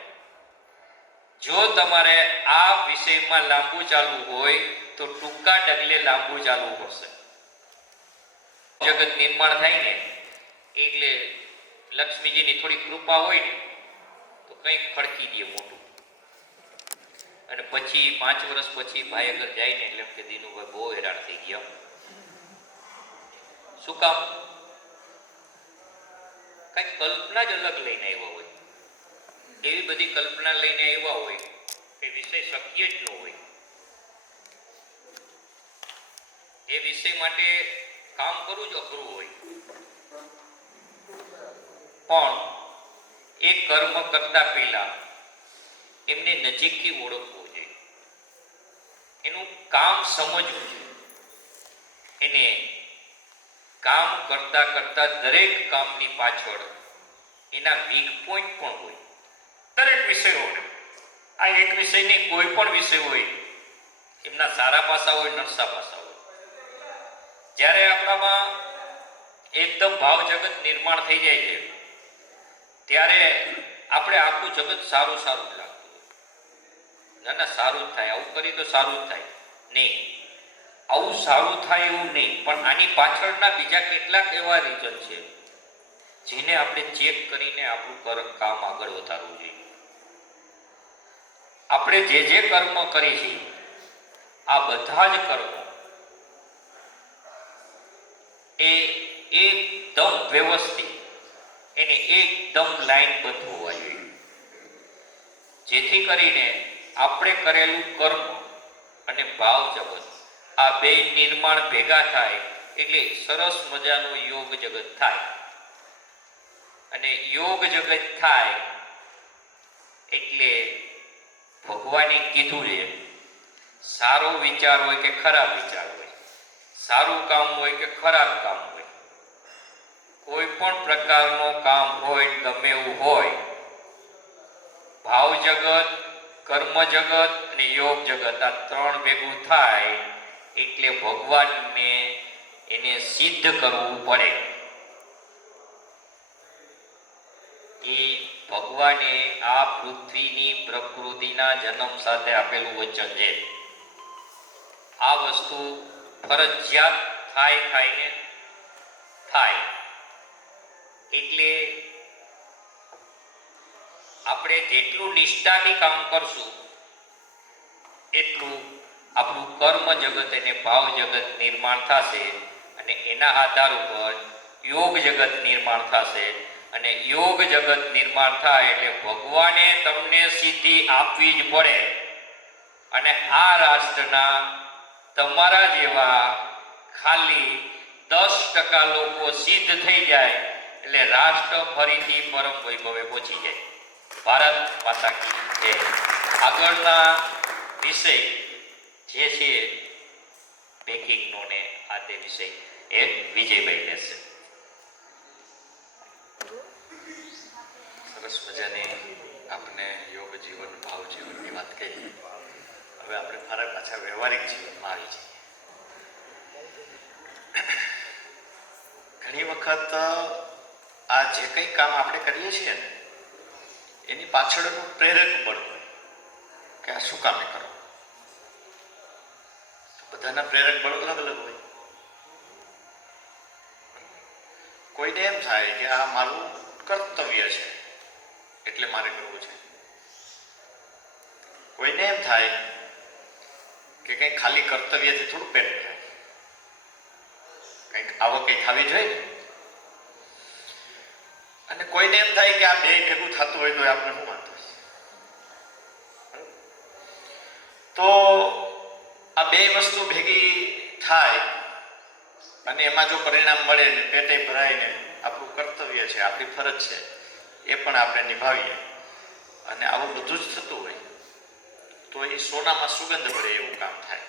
જો તમારે આ વિષયમાં લાંબુ ચાલવું હોય તો ટૂંકા ડગલે લાંબુ ચાલવું પડશે. જગત નિર્માણ થાય ને એટલે લક્ષ્મીજીની થોડી કૃપા હોય ને તો કંઈક ખડકી દે મોટું, અને પછી 5 વર્ષ પછી ભાઈ અગર જાય ને એટલે એમ કે દીનુભાઈ બહુ હેરાન થઈ ગયા. શું કામ? કઈ કલ્પના જ અલગ લઈને આવ્યા હોય, એવી બધી કલ્પના લઈને આવ્યા હોય કે વિષય શક્ય જ ન હોય. એ વિષય માટે કામ કરવું જ અઘરું હોય. પણ એ કર્મ કરતા પહેલા એમને નજીકથી ઓળખવું જોઈએ, એનું કામ સમજવું જોઈએ, એને કામ કરતા કરતા દરેક કામની પાછળ એના વીક પોઈન્ટ પણ હોય. દરેક વિષયોને આ એક વિષય નહીં, કોઈ પણ વિષય હોય એમના સારા પાસા હોય, નરસા પાસા હોય. જ્યારે આપણામાં એકદમ ભાવ જગત નિર્માણ થઈ જાય છે ત્યારે આપણે આખું જગત સારું સારું જ લાગતું હોય. ના ના, સારું જ થાય, આવું કરી તો સારું જ થાય. નહીં, આવું સારું થાય એવું નહીં, પણ આની પાછળના બીજા કેટલાક એવા રીઝન છે જેને આપણે ચેક કરીને આપણું કામ આગળ વધારવું જોઈએ. આપણે જે જે કર્મ કરી છે આ બધા જ કર્મો એ એકદમ વ્યવસ્થિત, એને એકદમ લાઈનબદ્ધ હોવા જોઈએ, જેથી કરીને આપણે કરેલું કર્મ અને ભાવ જગત આ બે નિર્માણ ભેગા થાય એટલે સરસ મજાનો યોગ જગત થાય. અને યોગ જગત થાય એટલે ભગવાને કીધું છે, સારો વિચાર હોય કે ખરાબ વિચાર હોય, સારું કામ હોય કે ખરાબ કામ હોય, કોઈ પણ પ્રકારનું કામ હોય, ગમે એવું હોય, ભાવ જગત, કર્મ જગત અને યોગ જગત આ ત્રણ ભેગું થાય એટલે ભગવાનને એને સિદ્ધ કરવું પડે. એ ભગવાને આ પૃથ્વીની પ્રકૃતિના જન્મ સાથે આપેલું વચન છે. આ વસ્તુ ફરજિયાત થાય ને થાય. એટલે આપણે જેટલું નિષ્ઠાથી કામ કરશું એટલું આપણું કર્મ જગત અને ભાવ જગત નિર્માણ થશે, અને એના આધાર ઉપર યોગ જગત નિર્માણ થશે. અને યોગ જગત નિર્માણ થાય એટલે ભગવાને તમને સિદ્ધિ આપવી જ પડે. અને આ રાષ્ટ્રના તમારા જેવા ખાલી 10% લોકો સિદ્ધ થઈ જાય એટલે રાષ્ટ્ર ફરીથી પરમ વૈભવે પહોંચી જાય. ભારત માતા કી જય. આગળના વિષય જે છે પેકિંગનો ને આ તે વિષય એ વિજયભાઈ લેશે. સરસ મજાની આપણે યોગ જીવન, ભાવ જીવનની વાત કહી. હવે આપણે ફરક પાછા વ્યવહારિક જીવનમાં આવી જઈએ. ઘણી વખત આ જે કંઈ કામ આપણે કરીએ છીએ ને એની પાછળનું પ્રેરક બળ હોય કે આ શું કામે કરો. બધાના પ્રેરક બળ અલગ અલગ હોય. કોઈને એમ થાય કે આ મારું કર્તવ્ય છે એટલે મારે કરવું છે. કોઈને એમ થાય કે કંઈક ખાલી કર્તવ્યથી થોડું પેટ ભરાય, કંઈક આવક કંઈક ખાવી જોઈએ ને. અને કોઈને એમ થાય કે આ બે ભેગું થતું હોય તો આપણે શું વાંધો છે. તો આ બે વસ્તુ ભેગી થાય અને એમાં જો પરિણામ મળે ને પેટે ભરાય ને આપણું કર્તવ્ય છે, આપણી ફરજ છે એ પણ આપણે નિભાવીએ અને આવું બધું જ થતું હોય તો એ સોનામાં સુગંધ પડે એવું કામ થાય.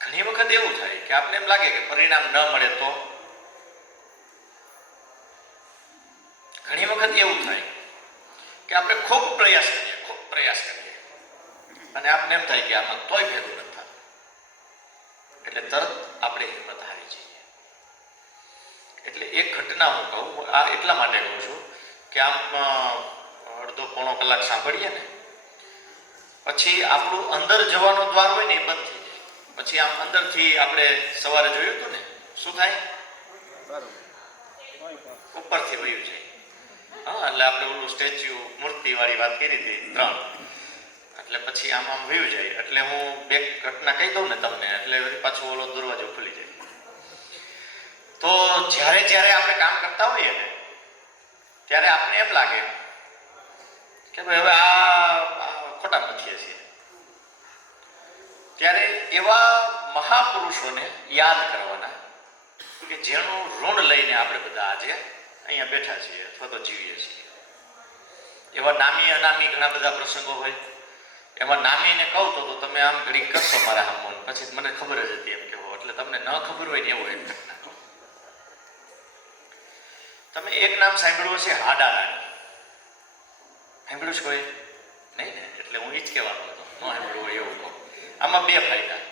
ઘણી વખત એવું થાય કે આપણે એમ લાગે કે પરિણામ ન મળે તો. ઘણી વખત એવું થાય કે આપણે ખૂબ પ્રયાસ કરીએ અને આપણે એમ થાય કે આમાં તોય ભેગું નથી થતું એટલે તરત આપણે હિંમત હારી જઈએ. એટલે એક ઘટના હું કહું, આ એટલા માટે કહું છું કે આમ અડધો પોણો કલાક સાંભળીએ ને પછી આપણું અંદર જવાનો દ્વાર હોય ને એ બંધ થઈ જાય. પછી આમ અંદરથી આપણે સવારે જોયું હતું ને શું થાય, ઉપરથી વયું જાય. હા, એટલે આપણે ઓલું સ્ટેચ્યુ મૂર્તિ વાળી વાત કરી હતી 3, એટલે પછી આમ વયું જાય. એટલે હું બે ઘટના કહી દઉં ને તમને એટલે પાછો ઓલો દરવાજો ખુલી જાય. તો જ્યારે આપણે કામ કરતા હોઈએ ને ત્યારે આપણે એમ લાગે કે ભાઈ હવે આ ખોટા પથીએ છીએ. ત્યારે એવા મહાપુરુષોને યાદ કરવાના કે જેનું ઋણ લઈને આપણે બધા આજે અહીંયા બેઠા છીએ અથવા તો જીવીએ છીએ. એવા નામી અનામી ઘણા બધા પ્રસંગો હોય. એમાં નામીને કહું તો તમે આમ ઘડી કરશો મારા હામોન, પછી મને ખબર જ હતી એમ કેવો, એટલે તમને ન ખબર હોય ને એવો એક ઘટના કહું. તમે એક નામ સાંભળ્યું હશે, હાડા રાણી. સાંભળ્યું છે કોઈ? નહીં ને, એટલે હું એ જ કહેવાનો હતો, ન સાંભળ્યું હોય એવું કહું. આમાં બે ફાયદા.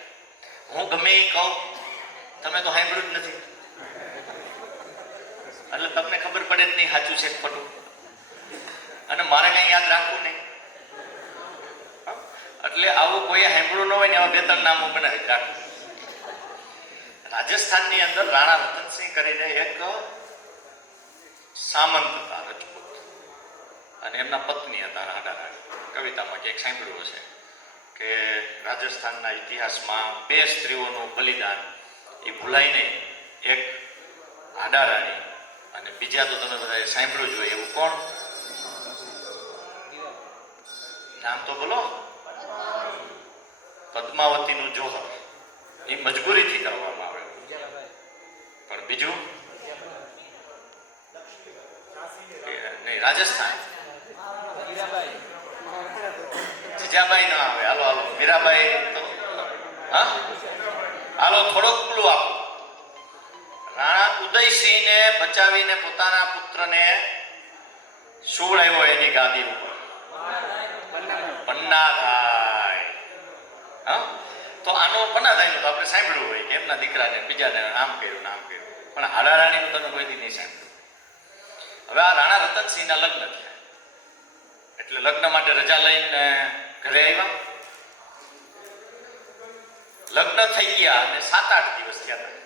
હું ગમે એ કહું, તમે તો સાંભળ્યું જ નથી, એટલે તમને ખબર પડે જ નહીં સાચું છે કે ખોટું, અને મારે કંઈ યાદ રાખવું નહીં. એટલે આવું કોઈ સાંભળ્યું ન હોય ને આવા બે ત્રણ નામો બનાવી રાખવું. રાજસ્થાનની અંદર રાણા રતનસિંહ કરીને એક સામંત હતા, રજપૂત, અને એમના પત્ની હતા હાડા રાણી. કવિતામાં ક્યાંક સાંભળ્યું હશે કે રાજસ્થાનના ઇતિહાસમાં બે સ્ત્રીઓનું બલિદાન એ ભૂલાય નહીં, એક હાડા રાણી અને બીજા તો તમે બધા સાંભળ્યું જોઈએ એવું કોણ? નામ તો બોલો. પદ્માવતીનું જોહર એ મજબૂરીથી કરવામાં આવે, પણ બીજું નહીં. રાજસ્થાન જીજાબાઈ ના આવે. હાલો હાલો મીરાબાઈ તો હા હાલો થોડોક ક્લુ આપો. રાણા ઉદયસિંહને બચાવીને પોતાના પુત્રને સુવડાવ્યો એની ગાદી ઉપર, પન્નાધાય. હા, તો આનો પન્નાધાય નું તો આપણે સાંભળ્યું હોય કે એમના દીકરાને બીજાને આમ કર્યું નામ કર્યું, પણ હાડા રાણીનું તમે કોઈ દી નહીં સાંભળ્યું. હવે આ રાણા રતનસિંહના લગ્ન થયા, એટલે લગ્ન માટે રજા લઈને ઘરે આવ્યા. લગ્ન થઈ ગયા અને 7-8 દિવસ થયા હતા.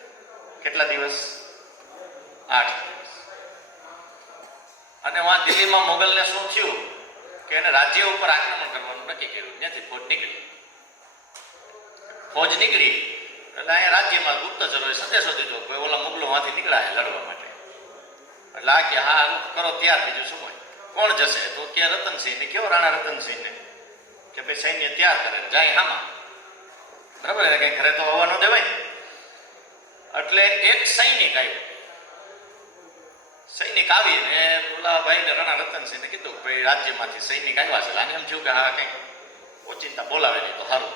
કેટલા દિવસ? 8 દિવસ. અને વાં દિલ્હીમાં મોગલને શું થયું કે એને રાજ્ય ઉપર આક્રમણ કરવાનું નક્કી કર્યું. ત્યાંથી ફોજ નીકળી એટલે અહીંયા રાજ્યમાં ગુપ્તચરોએ સંદેશો દીધો કોઈ ઓલા મુગલોમાંથી નીકળાય લડવા માટે. એટલે આ કે હા કરો તૈયાર, બીજું શું હોય, કોણ જશે? તો કે રતનસિંહને કયો, રાણા રતનસિંહને કે ભાઈ સૈન્ય તૈયાર કરે જાય હામાં, બરાબર, કઈ ઘરે તો આવવા ન દેવાય. એટલે એક સૈનિક આવ્યો. સૈનિક આવીને ઓલા ભાઈને રાણા રતનસિંહને કીધું ભાઈ રાજ્યમાંથી સૈનિક આવ્યા છે. આને એમ થયું કે હા કંઈક ઓચિંતા બોલાવે નહીં તો સારું,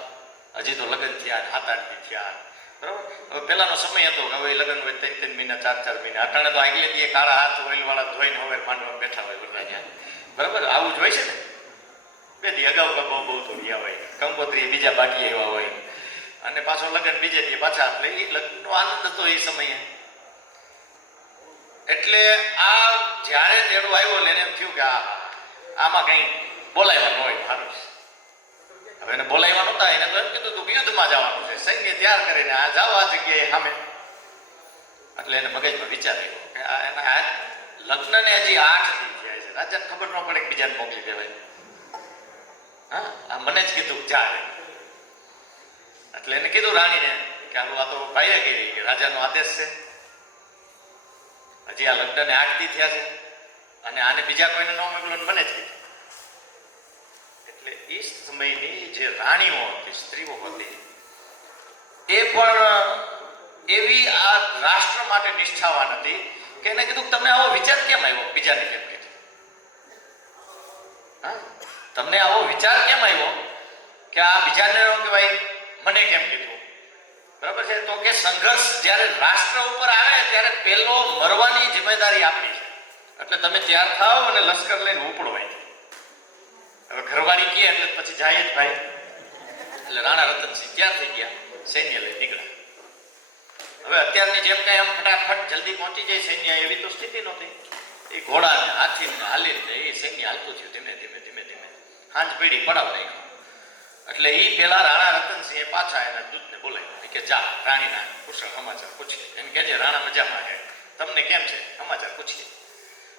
હજી તો લગ્ન થયા 7-8 દી થયા, બરાબર. હવે પહેલાનો સમય હતો કે હવે લગ્ન હોય 3-3 મહિના 4-4 મહિના. અટાણે તો આગલે દી કાળા હાથ ઓઇલ વાળા ધોઈને હવે માંડવા બેઠા હોય બધા ત્યાં, બરાબર. આવું જ હોય છે ને. 2 દી અગાઉ બહુ થોડી હોય, કંકોત્રી બીજા બાકી એવા હોય, અને પાછો લગ્ન બીજે દી પાછા. એટલે એ લગ્નનો આનંદ હતો એ સમયે. એટલે આ જ્યારે તેડો આવ્યો ને એને એમ થયું કે આમાં કંઈ બોલાવવાનું હોય સારું છે. હવે એને બોલાવવા નહોતા, એને તો એમ કીધું હતું કે યુદ્ધમાં જવાનું છે, સૈન્ય તૈયાર કરીને આ જાઓ આ જગ્યાએ સામે. એટલે એને મગજમાં વિચાર આવ્યો કે એના લગ્નને હજી 8 દી થયા છે, રાજાને ખબર ન પડે કે બીજાને મોકલી દેવાય. હા, આ મને જ કીધું જા. એટલે એને કીધું રાણીને કે આ તો ભાઈએ કરી કે રાજાનો આદેશ છે, હજી આ લગ્નને 8 દી થયા છે અને આને બીજા કોઈને ન મોકલો, મને જ કીધું. એટલે એ સમયની જે રાણીઓ હતી, સ્ત્રીઓ હતી, એ પણ એવી આ રાષ્ટ્ર માટે નિષ્ઠાવાન હતી કે એને કીધું તમને આવો વિચાર કેમ આવ્યો, બીજાને કેમ કીધું? હા, તમને આવો વિચાર કેમ આવ્યો કે આ બીજાને કે ભાઈ મને કેમ કીધું? બરાબર છે. તો કે સંઘર્ષ જ્યારે રાષ્ટ્ર ઉપર આવે ત્યારે પેલો મરવાની જિમ્મેદારી આપણી છે, એટલે તમે તૈયાર થાઓ અને લશ્કર લઈને ઉપડવાય. હવે ઘરવાળી કહે એટલે પછી જાય જ ભાઈ. એટલે રાણા રતનસિંહ તૈયાર થઈ ગયા, સૈન્ય લઈ નીકળ્યા. હવે અત્યારની જેમ કઈ આમ ફટાફટ જલ્દી પહોંચી જાય સૈન્ય, એવી તો સ્થિતિ નહોતી. એ ઘોડાને હાથીને હાલીને એ સૈન્ય હાલતું થયું ધીમે ધીમે ધીમે ધીમે. હાંજ પેઢી પડાવ નહીં. એટલે એ પેલા રાણા રતનસિંહે પાછા એના દૂતને બોલાવ્યા કે જા રાણીના કુશળ સમાચાર પૂછીએ. એમ કહેજે રાણા મજામાં છે, તમને કેમ છે સમાચાર પૂછીએ.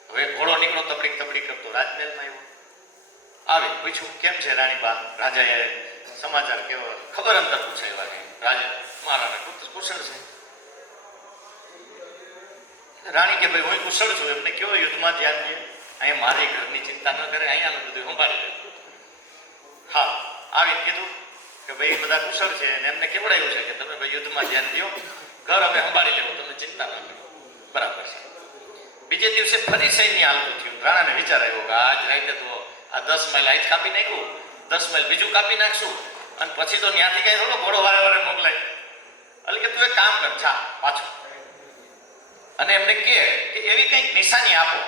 હવે ઘોડો નીકળો તબડીક તબડીક કરતો રાજમહેલમાં આવ્યો. આવે પૂછ્યું કેમ છે રાણીબા? રાજાએ સમાચાર કેવો, ખબર અંતર પૂછાવ્યા કે રાજા મહારાણા કુશળ છે. રાણી કે ભાઈ હું કુશળ છું, એમને કેવો યુદ્ધમાં ધ્યાન દે, અહીંયા મારી ઘરની ચિંતા ન કરે, અહીંયાનું બધું સંભાળી લે. હા, આવીને કીધું કે ભાઈ બધા કુશળ છે અને એમને કેવડાયું છે કે તમે ભાઈ યુદ્ધમાં ધ્યાન દો, ઘર અમે સંભાળી લેવું, તમે ચિંતા ન કરો, બરાબર છે. બીજે દિવસે ફરી સૈન્ય હાલતું થયું. રાણાને વિચાર આવ્યો કે આજ રાતે તો આ 10 માઇલ આજ કાપી નાખ્યું, 10 માઇલ બીજું કાપી નાખશું અને પછી તો ત્યાંથી કઈ થોડો ઘોડો વારે વારે મોકલાય. એટલે કે તું એક કામ કર, જા પાછો, અને એમને કહે કે એવી કંઈક નિશાની આપો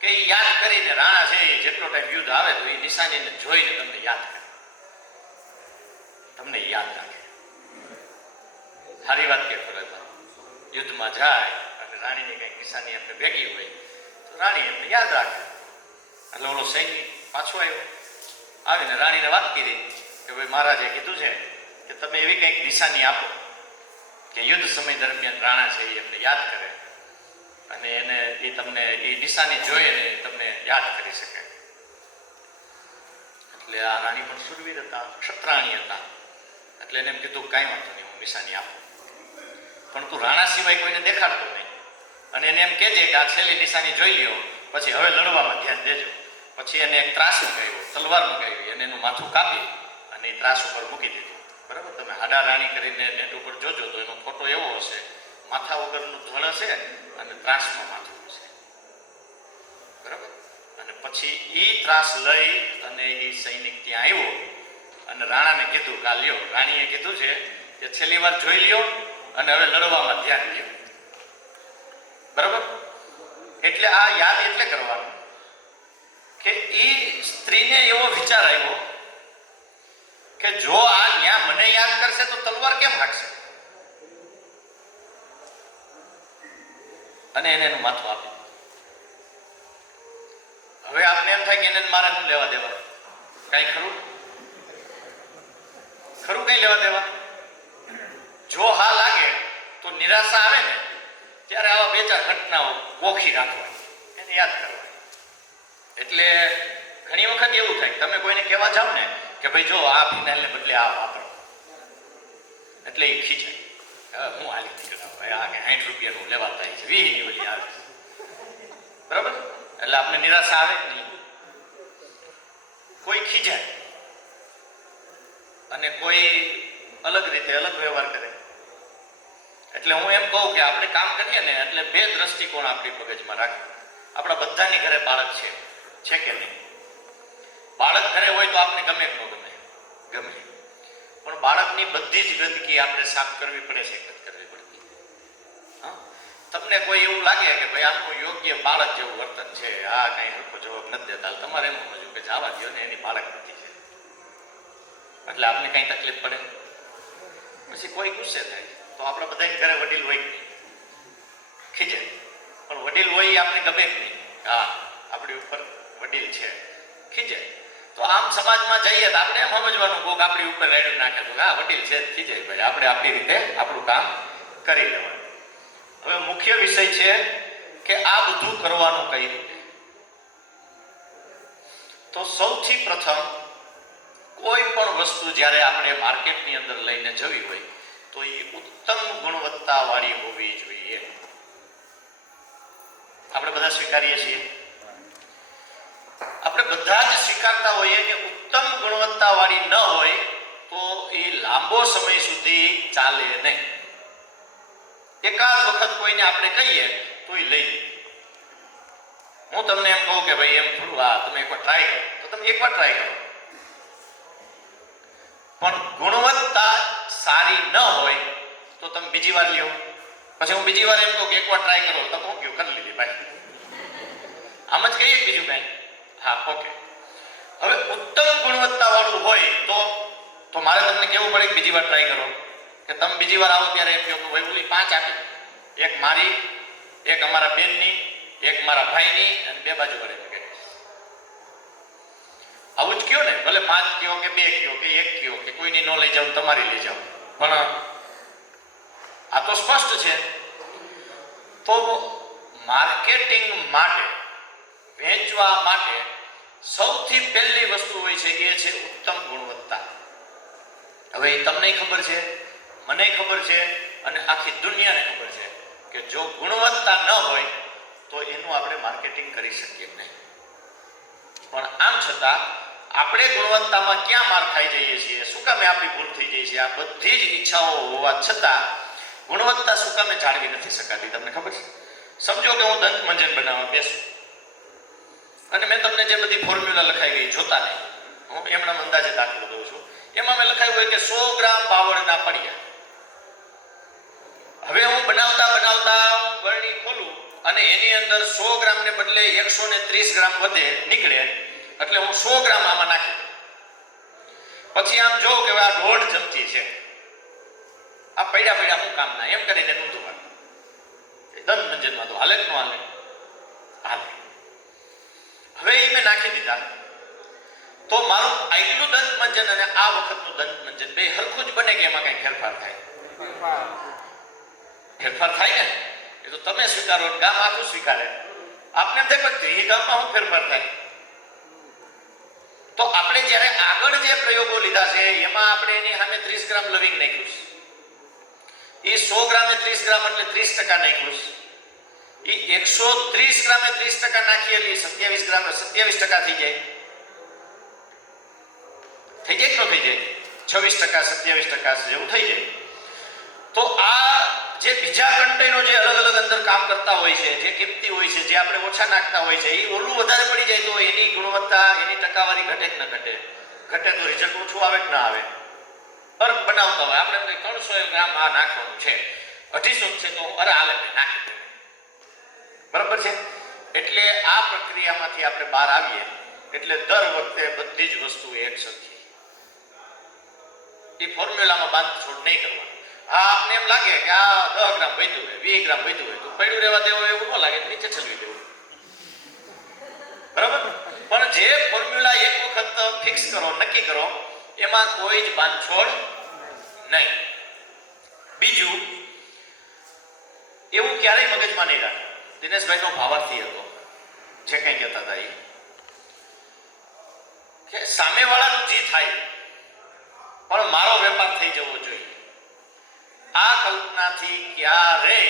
કે એ યાદ કરીને રાણા છે એ જેટલો ટાઈમ યુદ્ધ આવે તો એ નિશાનીને જોઈને તમને યાદ કરે, તમને યાદ રાખે. સારી વાત કે ખરેખર યુદ્ધમાં જાય અને રાણીની કંઈક નિશાની એમને ભેગી હોય તો રાણી એમને યાદ રાખે. એટલે ઓલો સૈનિક પાછો આવ્યો, આવીને રાણીને વાત કરી કે ભાઈ મહારાજે કીધું છે કે તમે એવી કંઈક નિશાની આપો કે યુદ્ધ સમય દરમિયાન રાણા છે એ એમને યાદ કરે અને એને એ તમને એ નિશાની જોઈને તમને યાદ કરી શકે. એટલે આ રાણી પણ સુરવીર હતા, ક્ષત્રાણી હતા. એટલે એને એમ કીધું કાંઈ વાંધો નહીં, હું નિશાની આપું, પણ તું રાણા સિવાય કોઈને દેખાડતો નહીં અને એને એમ કહેજે કે આ છેલ્લી નિશાની જોઈ લ્યો, પછી હવે લડવામાં ધ્યાન દેજો. પછી એને એક ત્રાસ મગાવ્યો, તલવાર મગાવી અને એનું માથું કાપી અને એ ત્રાસ ઉપર મૂકી દીધું. બરાબર, તમે હાડા રાણી કરીને નેટ ઉપર જોજો તો એનો ફોટો એવો હશે, માથા વગરનું ધળ હશે અને ત્રાસમાં માથું હશે. બરાબર, અને પછી એ ત્રાસ લઈ અને એ સૈનિક ત્યાં આવ્યો અને રાણાને કીધું કે આ લ્યો, રાણીએ કીધું છે કે છેલ્લી વાર જોઈ લ્યો અને હવે લડવામાં ધ્યાન લ્યો. બરાબર, એટલે આ યાદ એટલે કરવાનું કે એ સ્ત્રીને એવો વિચાર આવ્યો કે જો આ ન્યા મને યાદ કરશે તો તલવાર કેમ હાકશે, અને એને એનું માથું આપ્યું. હવે આપને એમ થાય કે એને મારે શું લેવા દેવા, કઈ ખરું ખરું કઈ લેવા દેવા? જો હા લાગે તો નિરાશા આવે ને ત્યારે આવા બે ચાર ઘટનાઓ ગોખી રાખવાની, એને યાદ કરવાની. એટલે ઘણી વખત એવું થાય તમે કોઈને કહેવા જાવ ને કે ભાઈ જો આ ફિનાઇલને બદલે આ વાપરો, એટલે એ ખીચાય, હું હાલી નીકળ્યા ભાઈ આ કે 60 રૂપિયાનું લેવા થાય છે, 20 ની બધી આવે. બરાબર, એટલે આપણે નિરાશા આવે જ નહીં. કોઈ ખીજાય અને કોઈ અલગ રીતે અલગ વ્યવહાર કરે. એટલે હું એમ કહું કે આપણે કામ કરીએ ને એટલે બે દ્રષ્ટિકોણ આપણી મગજમાં રાખીએ. આપણા બધાની ઘરે બાળક છે કે નહીં? બાળક ઘરે હોય તો આપણે ગમે કે ન ગમે, પણ બાળકની બધી જ ગંદકી આપણે સાફ કરવી પડે છે, એકત્રિત કરવી પડતી. હા, તમને કોઈ એવું લાગે કે ભાઈ આનું યોગ્ય બાળક જેવું વર્તન છે, આ કઈ હરખો જવાબ નથી દેતા, તમારે એમ સમજવું કે જવા દો ને એની બાળક નથી છે, એટલે આપણે કઈ તકલીફ પડે. પછી કોઈ ગુસ્સે થાય તો આપણે બધાની ઘરે વડીલ હોય નહીં, ખીજે, પણ વડીલ હોય એ આપણે ગમે જ નહીં. હા, આપણી ઉપર વડીલ છે, ખીજે. તો આમ સમાજમાં જઈએ તો આપણે એમ સમજવાનું કોક આપણી ઉપર રેડું નાખે તો હા વડીલ છે, ખીજે, ભાઈ આપણે આપણી રીતે આપણું કામ કરી લેવાનું. હવે મુખ્ય વિષય છે કે આ બધું કરવાનું કઈ રીતે. તો સૌથી પ્રથમ કોઈ પણ વસ્તુ જ્યારે આપણે માર્કેટની અંદર લઈને જવી હોય તો એ ઉત્તમ ગુણવત્તા વાળી હોવી જોઈએ. આપણે બધા સ્વીકારીએ છીએ, આપણે બધા જ સ્વીકારતા હોઈએ કે ઉત્તમ ગુણવત્તા વાળી ન હોય તો એ લાંબો સમય સુધી ચાલે નહીં. એકાદ વખત કોઈને આપણે કહીએ તો એ લઈ. હું તમને એમ કહું કે ભાઈ એમ થોડું આ તમે એકવાર ટ્રાય કરો તો તમે એકવાર ટ્રાય કરો, પણ ગુણવત્તા સારી ન હોય તો તમે બીજી વાર લ્યો. પછી હું બીજી વાર એમ કહું કે એકવાર ટ્રાય કરો, તમે હું કયું કરી લીધી ભાઈ, આમ જ કહીએ બીજું કઈ. હા, ઓકે. હવે ઉત્તમ ગુણવત્તા વાળું હોય તો મારે તમને કેવું પડે કે બીજી વાર ટ્રાય કરો, કે તમે બીજી વાર આવો ત્યારે એમ કહો કે ભાઈ ઓલી 5 આપી, એક મારી, એક અમારા બેનની, એક મારા ભાઈની અને 2 બાજુ વડે. આવું જ કયો ને, ભલે 5 કયો કે 2 કયો કે 1 કયો કે કોઈની ન લઈ જાવ તમારી લઈ જાવ, પણ આ તો સ્પષ્ટ છે. તો માર્કેટિંગ માટે, વેચવા માટે સૌથી પહેલી વસ્તુ હોય છે એ છે ઉત્તમ ગુણવત્તા. હવે તમને ખબર છે, મને ખબર છે અને આખી દુનિયાને ખબર છે કે જો ગુણવત્તા ન હોય તો એનું આપણે માર્કેટિંગ કરી શકીએ નહીં. પણ આમ છતાં આપણે ગુણવત્તામાં ક્યાં માર ખાઈ જઈએ છીએ, શું કામે આપણી ભૂલ થઈ જાય છે? આ બધી જ ઈચ્છાઓ હોવા છતાં ગુણવત્તા શું કામે જાળવી નથી શકાતી? તમને ખબર છે? સમજો કે હું દંત મંજન બનાવવા બેસું અને મેં તમને જે બધી ફોર્મ્યુલા લખાઈ ગઈ જોતા નહીં, હું એમના અંદાજે દાખલો દઉં છું. એમાં મેં લખાયું હોય કે 100 ગ્રામ બાવળના પડિયા. હવે હું બનાવતા બરણી ખોલું અને એની અંદર 100 ગ્રામને બદલે 130 ગ્રામ વધે નીકળે એટલે હું 100 ગ્રામ આમાં નાખી દઉં. પછી આમ જોઉં કે આ 1.5 ચમચી છે, આ પડ્યા હું કામના એમ કરીને નહોતું વાળતું. દંત મંજનમાં તો હાલે જ ન હાલે? હાલે. હવે એ મેં નાખી દીધા તો મારું આગલું દંત મંજન અને આ વખતનું દંત મંજન બે હરખું જ બને કે એમાં કઈ ફેરફાર થાય? ફેરફાર થાય ને? એ તો તમે સ્વીકારો, ગામ આખું સ્વીકારે. આપને એમ થાય પણ એ ગામમાં શું ફેરફાર થાય? તો આપણે જ્યારે આગળ જે પ્રયોગો લીધા છે એમાં આપણે એની સામે 30 ગ્રામ લવિંગ નાખ્યું છે. એ 100 ગ્રામે 30 ગ્રામ એટલે 30% નાખ્યું છે. એ 130 ગ્રામે 30% નાખીએ એટલે 27 ગ્રામ 27% થઈ જાય. થઈ જાય કે ન થઈ જાય? 26% 27% જેવું થઈ જાય. તો આ જે બીજા કન્ટેનો જે અલગ અલગ અંદર કામ કરતા હોય છે, જે કિંમતી હોય છે, જે આપણે ઓછા નાખતા હોય છે, એ ઓલું વધારે પડી જાય તો એની ગુણવત્તા, એની ટકાવારી ઘટે કે ન ઘટે? ઘટે તો રિઝલ્ટ ઓછું આવે કે ના આવે? અર્ક બનાવતા હોય આપણે 300 ગ્રામ આ નાખવાનું છે, 250 છે તો અરે હાલે નાખી દે. બરાબર છે? એટલે આ પ્રક્રિયામાંથી આપણે બહાર આવીએ એટલે દર વખતે બધી જ વસ્તુ એક સરખી. એ ફોર્મ્યુલામાં બાંધછોડ નહીં કરવાનું. હા, આપને એમ લાગે કે આ 10 ગ્રામ વધ્યું હોય, 20 ગ્રામ વધ્યું હોય તો પડ્યું રહેવા દેવું એવું ન લાગે, નીચે ઠલવી દેવું. બરાબર? પણ જે ફોર્મ્યુલા એક વખત ફિક્સ કરો, નક્કી કરો, એમાં કોઈ જ બાંધછોડ નહીં. બીજું, એવું ક્યારેય મગજમાં નહીં રાખો. દિનેશભાઈનો ભાવાર્થી હતો જે કંઈ કહેતા હતા એ કે સામેવાળાનું જે થાય પણ મારો વેપાર થઈ જવો જોઈએ. આ કલ્પનાથી ક્યારે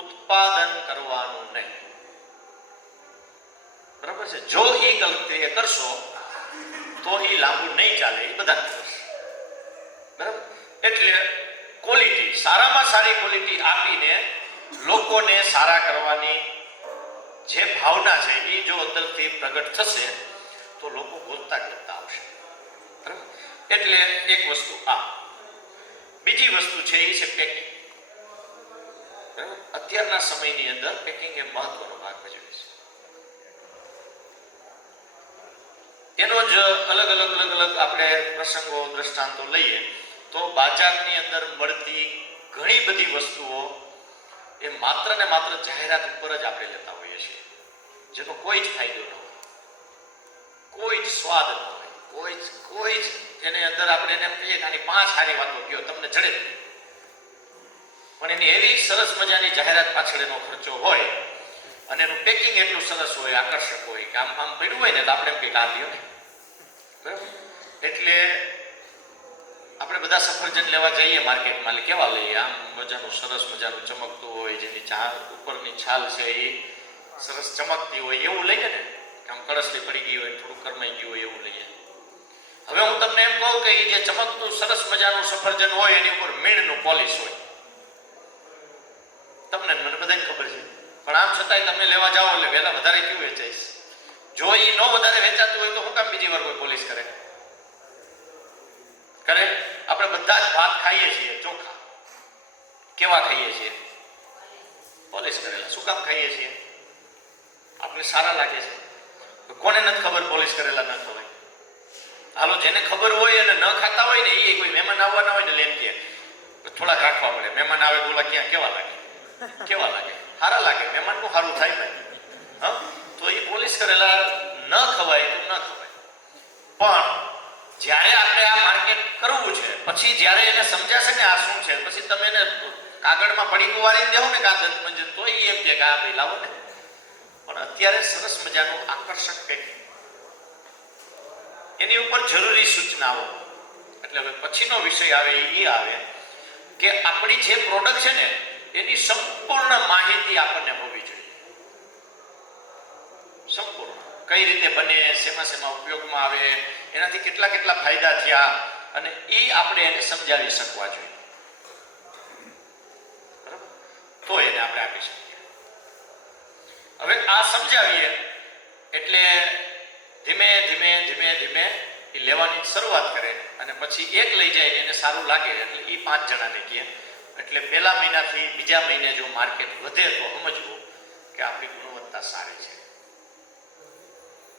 ઉત્પાદન કરવાનું નહીં. બરાબર છે? જો એ કલ્પના કરશો તો એ લાંબુ નહીં ચાલે, એ બધા કરશે. બરાબર? એટલે ક્વોલિટી, સારામાં સારી ક્વોલિટી આપીને લોકોને સારા કરવાની જે ભાવના છે એ જો અંદરથી પ્રગટ થશે તો લોકો ગોતતા આવશે. બરાબર? એટલે એક વસ્તુ આ. બીજી વસ્તુ છે એ છે પેકિંગ. અત્યારના સમયની અંદર પેકિંગ એ મહત્વનો ભાગ ભજવે છે. એનો જ અલગ અલગ આપણે પ્રસંગો, દ્રષ્ટાંતો લઈએ તો બજારની અંદર મળતી ઘણી બધી વસ્તુઓ એ માત્ર ને માત્ર જાહેરાત ઉપર જ આપણે લેતા હોઈએ છીએ, જેનો કોઈ જ ફાયદો ન હોય, કોઈ જ સ્વાદ ન હોય, કોઈ જ એની અંદર આપણે એને એમ કહીએ કે આની 5 સારી વાતો કહો તમને જડે, પણ એની એવી સરસ મજાની જાહેરાત પાછળ એનો ખર્ચો હોય અને એનું પેકિંગ એટલું સરસ હોય, આકર્ષક હોય કે આમ પડ્યું હોય ને તો આપણે કંઈક આ લ્યો ને. બરાબર? એટલે આપણે બધા સફરજન લેવા જઈએ માર્કેટમાં, કેવા લઈએ? આમ મજાનું સરસ મજાનું ચમકતું હોય, જેની છાલ ઉપરની છાલ છે એ સરસ ચમકતી હોય એવું લઈએ ને, આમ કળશથી પડી ગઈ હોય, થોડું કરમાઈ ગયું હોય એવું લઈએ. હવે હું તમને એમ કહું કે જે ચમકતું સરસ મજાનું સફરજન હોય એની ઉપર મીણનું પોલિશ હોય, તમને મને બધાને ખબર છે, પણ આમ છતાંય તમે લેવા જાઓ એટલે વહેલા વધારે કેવું વેચાઈશ? જો એ ન વધારે વેચાતું હોય તો હું કામ બીજી વાર કોઈ પોલિશ કરે? આપણે બધા જ ભાત ખાઈએ છીએ ચોખા, કેવા ખાઈએ છીએ? પોલિશ કરેલા. શું કામ ખાઈએ છીએ? આપણે સારા લાગે છે. કોને નથી ખબર પોલિશ કરેલા ન ખવાય? હાલો, જેને ખબર હોય અને ન ખાતા હોય ને એ કોઈ મહેમાન આવવાના હોય ને લેમ કે થોડાક રાખવા પડે. મહેમાન આવે તો ક્યાં કેવા લાગે? કેવા લાગે? સારા લાગે. મહેમાનનું સારું થાય ભાઈ. હા, તો એ પોલિશ કરેલા ન ખવાય તો ન ખવાય. પણ જ્યારે આપણે આ માર્કેટ કરવું છે પછી જ્યારે એને સમજાશે ને આ શું છે, પછી તમે એને કાગળમાં પડીકું વાળીને દેવો ને કાગળ મંજન તો એ એમ કે આ ભાઈ લાવો ને. પણ અત્યારે સરસ મજાનું આકર્ષક પેકિંગ, એની ઉપર જરૂરી સૂચનાઓ. એટલે હવે પછીનો વિષય આવે એ આવે કે આપણી જે પ્રોડક્ટ છે ને એની સંપૂર્ણ માહિતી આપણને હોવી જોઈએ. સંપૂર્ણ કઈ રીતે બને, શેમાં ઉપયોગમાં આવે, એનાથી કેટલા ફાયદા થયા, અને એ આપણે એને સમજાવી શકવા જોઈએ. બરાબર? તો એને આપણે આપી શકીએ. હવે આ સમજાવીએ એટલે ધીમે ધીમે ધીમે ધીમે એ લેવાની શરૂઆત કરે અને પછી એક લઈ જાય એને સારું લાગે એટલે એ 5 જણાને કહે. એટલે પહેલા મહિનાથી બીજા મહિને જો માર્કેટ વધે તો સમજવું કે આપણી ગુણવત્તા સારી છે.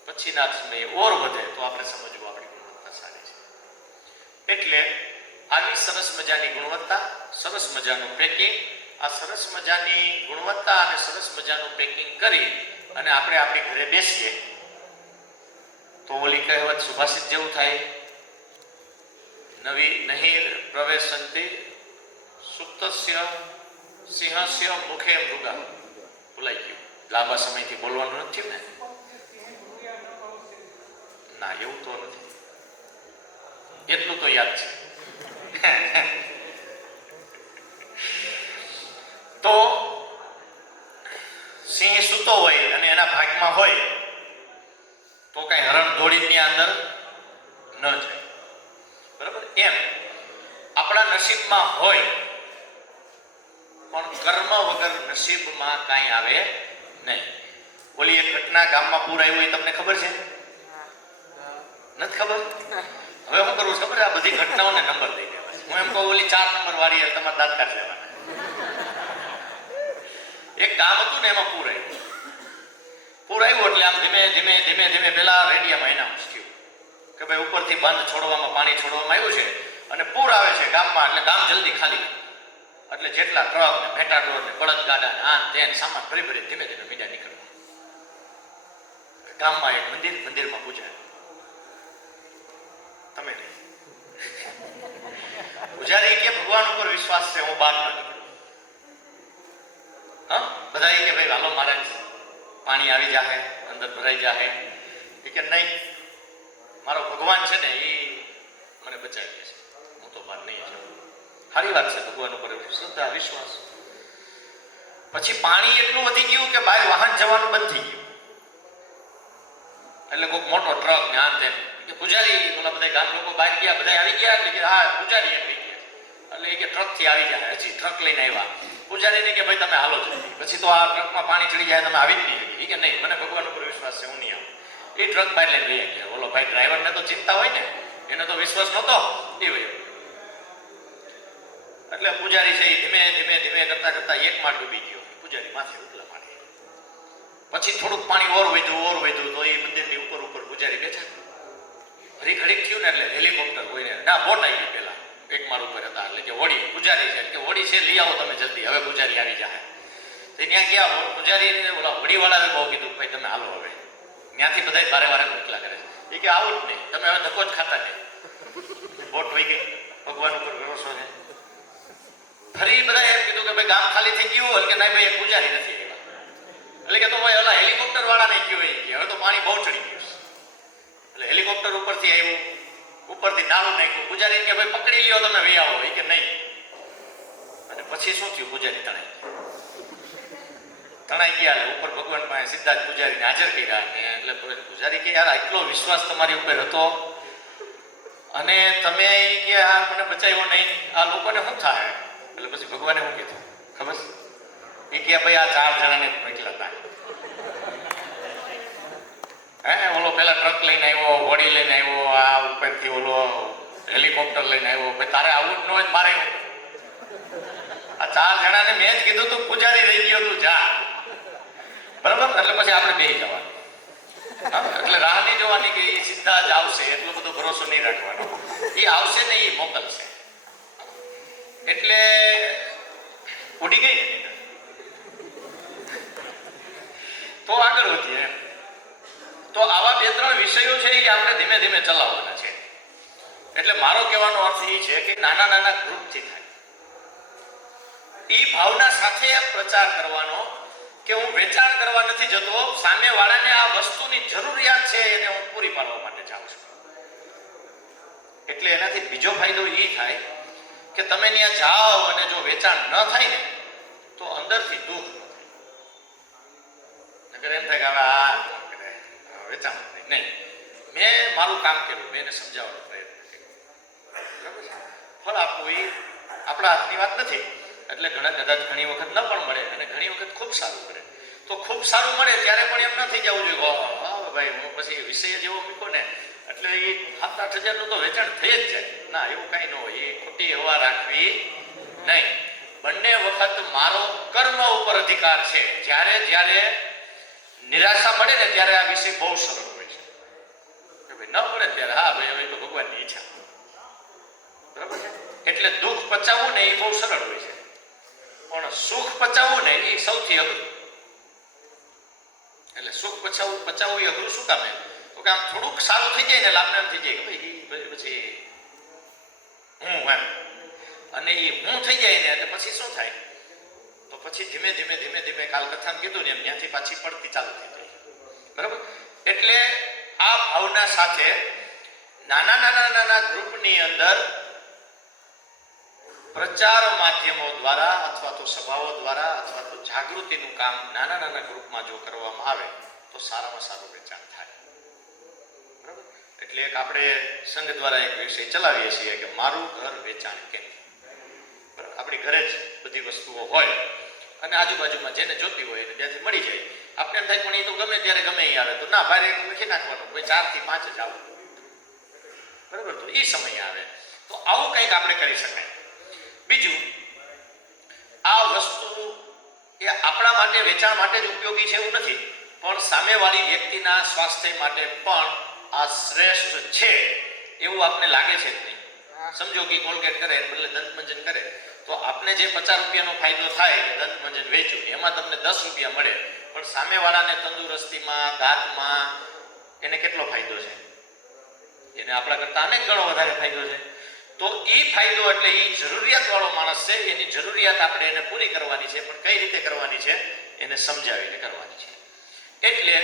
પછીના સમયે ઓર વધે તો આપણે સમજવું આપણી ગુણવત્તા સારી છે. એટલે આવી સરસ મજાની ગુણવત્તા, સરસ મજાનું પેકિંગ, આ સરસ મજાની ગુણવત્તા અને સરસ મજાનું પેકિંગ કરી અને આપણે આપણી ઘરે બેસીએ તો ઓલી કહેવત સુભાષિત જેવું થાય, નવી નહીં પ્રવેશંતિ સુપ્તસ્ય સિંહસ્ય મુખે મૃગા. ભૂલાઈ ગયું, લાંબા સમયથી બોલવાનું નથી ને. ના, એવું તો નથી, એટલું તો યાદ છે. તો સિંહ સૂતો હોય અને એના ભાગમાં હોય તો કઈ હરણ દોડીની અંદર ન જાય. બરાબર? એમ આપણા નસીબમાં હોય પણ કર્મ વગર નસીબમાં કાંઈ આવે નહીં. ઓલી એક ઘટના ગામમાં પૂર આવ્યું એ તમને ખબર છે? નથી ખબર? હવે હું કરું ખબર? આ બધી ઘટનાઓને નંબર દઈ દેવા. હું એમ કહું ઓલી 4 નંબર વાળી તમારે દાંત કાઢ લેવાના. એક ગામ હતું ને એમાં પૂર આવ્યું. પૂર આવ્યું એટલે આમ ધીમે ધીમે ધીમે ધીમે પેલા રેડિયામાં એનાઉન્સ થયું કે ભાઈ ઉપરથી બંધ છોડવામાં, પાણી છોડવામાં આવ્યું છે અને પૂર આવે છે ગામમાં, એટલે ગામ જલ્દી ખાલી કરો. એટલે જેટલા ટ્રક ને મેટાડોર ને બળદ ગાડા ને આ તેન સામાન ભરી ભરી ધીમે ધીમે મીડા નીકળવા. ગામમાં એક મંદિરમાં પૂજાય. તમે નહીં. પૂજારી કે ભગવાન ઉપર વિશ્વાસ છે, હું બહાર ન નીકળું. હા, બધા કે ભાઈ હાલો મહારાજ પાણી આવી જાહે, અંદર ભરાઈ જાહે. એ કે નહીં, મારો ભગવાન છે ને એ મને બચાવી દેશે, હું તો બહાર નહીં જાઉં. સારી વાત છે, ભગવાન ઉપર શ્રદ્ધા, વિશ્વાસ. પછી પાણી એટલું વધી ગયું કે બહાર વાહન જવાનું બંધ થઈ ગયું. એટલે કોઈક મોટો ટ્રક ને આ તેમ કે પૂજારી, ઓલા બધા ગામ લોકો બહાર ગયા, બધા આવી ગયા. એટલે કે હા પૂજારી એમ કહી ગયા. એટલે એ કે ટ્રક થી આવી જાય. હજી ટ્રક લઈને આવ્યા. પૂજારીને કે ભાઈ તમે હાલો છો, પછી તો આ ટ્રકમાં પાણી ચડી જાય, તમે આવી જ નહીં શકે. એ કે નહીં, મને ભગવાન ઉપર વિશ્વાસ છે, હું નહીં આવું. એ ટ્રક બહાર લઈને લઈ ગયા. ઓલો ભાઈ ડ્રાઈવરને તો ચિંતા હોય ને, એને તો વિશ્વાસ નહોતો. એ ભાઈ એટલે પૂજારી છે એ ધીમે ધીમે ધીમે કરતા કરતા એક માળ ડૂબી ગયો. પૂજારી માથે ઉપલા પાણી. પછી થોડુંક પાણી ઓર વધ્યું તો એ મંદિરની ઉપર પૂજારી બેઠા. ફરી ઘડીક થયું ને એટલે હેલિકોપ્ટર કોઈને ના બોટ આવી ગઈ. પેલા એક માળ ઉપર હતા એટલે કે હોડી, પૂજારી છે કે હોડી છે લઈ આવો તમે જલ્દી, હવે પૂજારી આવી જાય. તો ત્યાં ગયા પૂજારી, ઓલા હોડીવાળાએ બહુ કીધું ભાઈ તમે હાલો હવે. ત્યાંથી બધા વારે વારે મોકલા કરે. એ કે આવું જ નહીં, તમે હવે ધક્કો જ ખાતા નહીં. બોટ વહી ગઈ, ભગવાન ઉપર ભરોસો છે. ફરી બધા એમ કીધું કે ભાઈ ગામ ખાલી થઈ ગયું, કે નહીં ભાઈ એક પૂજારી નથી આવ્યા. એટલે કે તો ભાઈ ઓલા હેલિકોપ્ટર વાળાને કયો એ કે હવે તો પાણી બહુ ચડી ગયું. એટલે હેલિકોપ્ટર ઉપરથી આવ્યું, ઉપરથી નાલું નાખ્યું. પૂજારી કે ભાઈ પકડી લ્યો તમે વી આવો. એ કે નહીં. અને પછી શું થયું? પૂજારી તણાઈ ગયા. એટલે ઉપર ભગવાન પાસે સીધા જ પૂજારીને હાજર કર્યા. એટલે પૂજારી કે યાર આટલો વિશ્વાસ તમારી ઉપર હતો અને તમે કે આ મને બચાવ્યો નહીં, આ લોકોને શું થાય? એટલે પછી ભગવાને શું કીધું ખબર? એ કે ભાઈ આ 4 જણાને મોકલા હતા. હે ઓલો પેલા ટ્રક લઈને આવ્યો, હોડી લઈને આવ્યો, આ ઉપરથી ઓલો હેલિકોપ્ટર લઈને આવ્યો. ભાઈ તારે આવું જ ન હોય, મારે આ 4 જણાને મેં જ કીધું તું પૂજારી રહી ગયો, તું જા. બરાબર? એટલે પછી આપણે બેસી જવાનું. એટલે રાહ નહીં જોવાની કે એ સીધા જ આવશે, એટલો બધો ભરોસો નહીં રાખવાનો. એ આવશે ને એ મોકલશે. એટલે ઉડી ગઈ ને તો આગળ વધીએ. તો આવા 2-3 વિષયો છે કે આપણે ધીમે ધીમે ચલાવવાના છે. એટલે મારો કહેવાનો અર્થ એ છે કે નાના નાના ગ્રુપથી થાય. એ ભાવના સાથે પ્રચાર કરવાનો કે હું વેચાણ કરવા નથી જતો, સામેવાળાને આ વસ્તુની જરૂરિયાત છે એને હું પૂરી પાડવા માટે જાઉં છું. એટલે એનાથી બીજો ફાયદો એ થાય કે તમે ત્યાં જાઓ અને જો વેચાણ ન થાય ને તો અંદરથી દુઃખ ન થાય. એમ થાય કે હવે આ વેચાણ નહીં. મેં મારું કામ કર્યું, મેં એને સમજાવવાનો પ્રયત્ન કર્યો. બરાબર છે? ફળ આપવું એ આપણા હાથની વાત નથી. એટલે ઘણી વખત ન પણ મળે અને ઘણી વખત ખૂબ સારું કરે. તો તો ખૂબ સારું મળે ત્યારે પણ એમ ન થઈ જવું જોઈએ હા ભાઈ હું પછી વિષય જેવો મૂકો ને એટલે એ 7-8 હજારનું તો વેચાણ થઈ જ જાય. ના, એવું કાંઈ ન હોય. એ ખોટી હવા રાખવી નહીં. બંને વખત મારો કર્મ ઉપર અધિકાર છે. જ્યારે જ્યારે નિરાશા મળે ને ત્યારે આ વિષય બહુ સરળ હોય છે. કે ભાઈ ન મળે ત્યારે હા ભાઈ હવે તો ભગવાનની ઈચ્છા. બરાબર છે. એટલે દુઃખ પચાવવું ને એ બહુ સરળ હોય છે, પણ સુખ પચાવવું ને એ સૌથી અઘરું. એટલે સુખ પચાવવું એ અઘરું શું કામ? તો કે આમ થોડુંક સારું થઈ જાય ને લાભને એમ થઈ જાય કે ભાઈ પછી હું એમ, અને એ હું થઈ જાય ને એટલે પછી શું થાય? તો પછી ધીમે ધીમે ધીમે ધીમે કાલ કથામાં કીધું ને એમ ત્યાંથી પાછી પડતી ચાલુ થઈ જાય. બરાબર. એટલે આ ભાવના સાથે નાના નાના નાના ગ્રુપની અંદર પ્રચાર માધ્યમો દ્વારા અથવા તો સભાઓ દ્વારા અથવા તો જાગૃતિનું કામ નાના નાના ગ્રુપમાં જો કરવામાં આવે તો સારામાં સારું વેચાણ થાય. બરાબર. એટલે એક આપણે સંઘ દ્વારા એક વિષય ચલાવીએ છીએ કે મારું ઘર વેચાણ કેમ. આપણી ઘરે જ બધી વસ્તુઓ હોય અને આજુબાજુમાં જેને જોતી હોય એને ત્યાંથી મળી જાય. આપણે એમ થાય પણ એ તો ગમે ત્યારે ગમે એ આવે તો ના, બહાર લખી નાખવાનું, કોઈ 4 થી 5 જ આવું. બરાબર. તો એ સમય આવે તો આવું કંઈક આપણે કરી શકાય. બીજું, આ વસ્તુ એ આપણા માટે વેચાણ માટે જ ઉપયોગી છે એવું નથી, પણ સામેવાળી વ્યક્તિના સ્વાસ્થ્ય માટે પણ આ શ્રેષ્ઠ છે એવું આપને લાગે છે જ નહીં. સમજો કે કોલગેટ કરે બદલે દંતમંજન કરે તો આપને જે 50 રૂપિયાનો ફાયદો થાય કે દંતમંજન વેચ્યું એમાં તમને 10 રૂપિયા મળે, પણ સામેવાળાને તંદુરસ્તીમાં દાંતમાં એને કેટલો ફાયદો છે? એને આપણા કરતાં અનેક ગણો વધારે ફાયદો છે. તો એ ફાયદો એટલે એ જરૂરિયાત વાળો માણસ છે, એની જરૂરિયાત આપણે એને પૂરી કરવાની છે, પણ કઈ રીતે કરવાની છે? એને સમજાવીને કરવાની છે. એટલે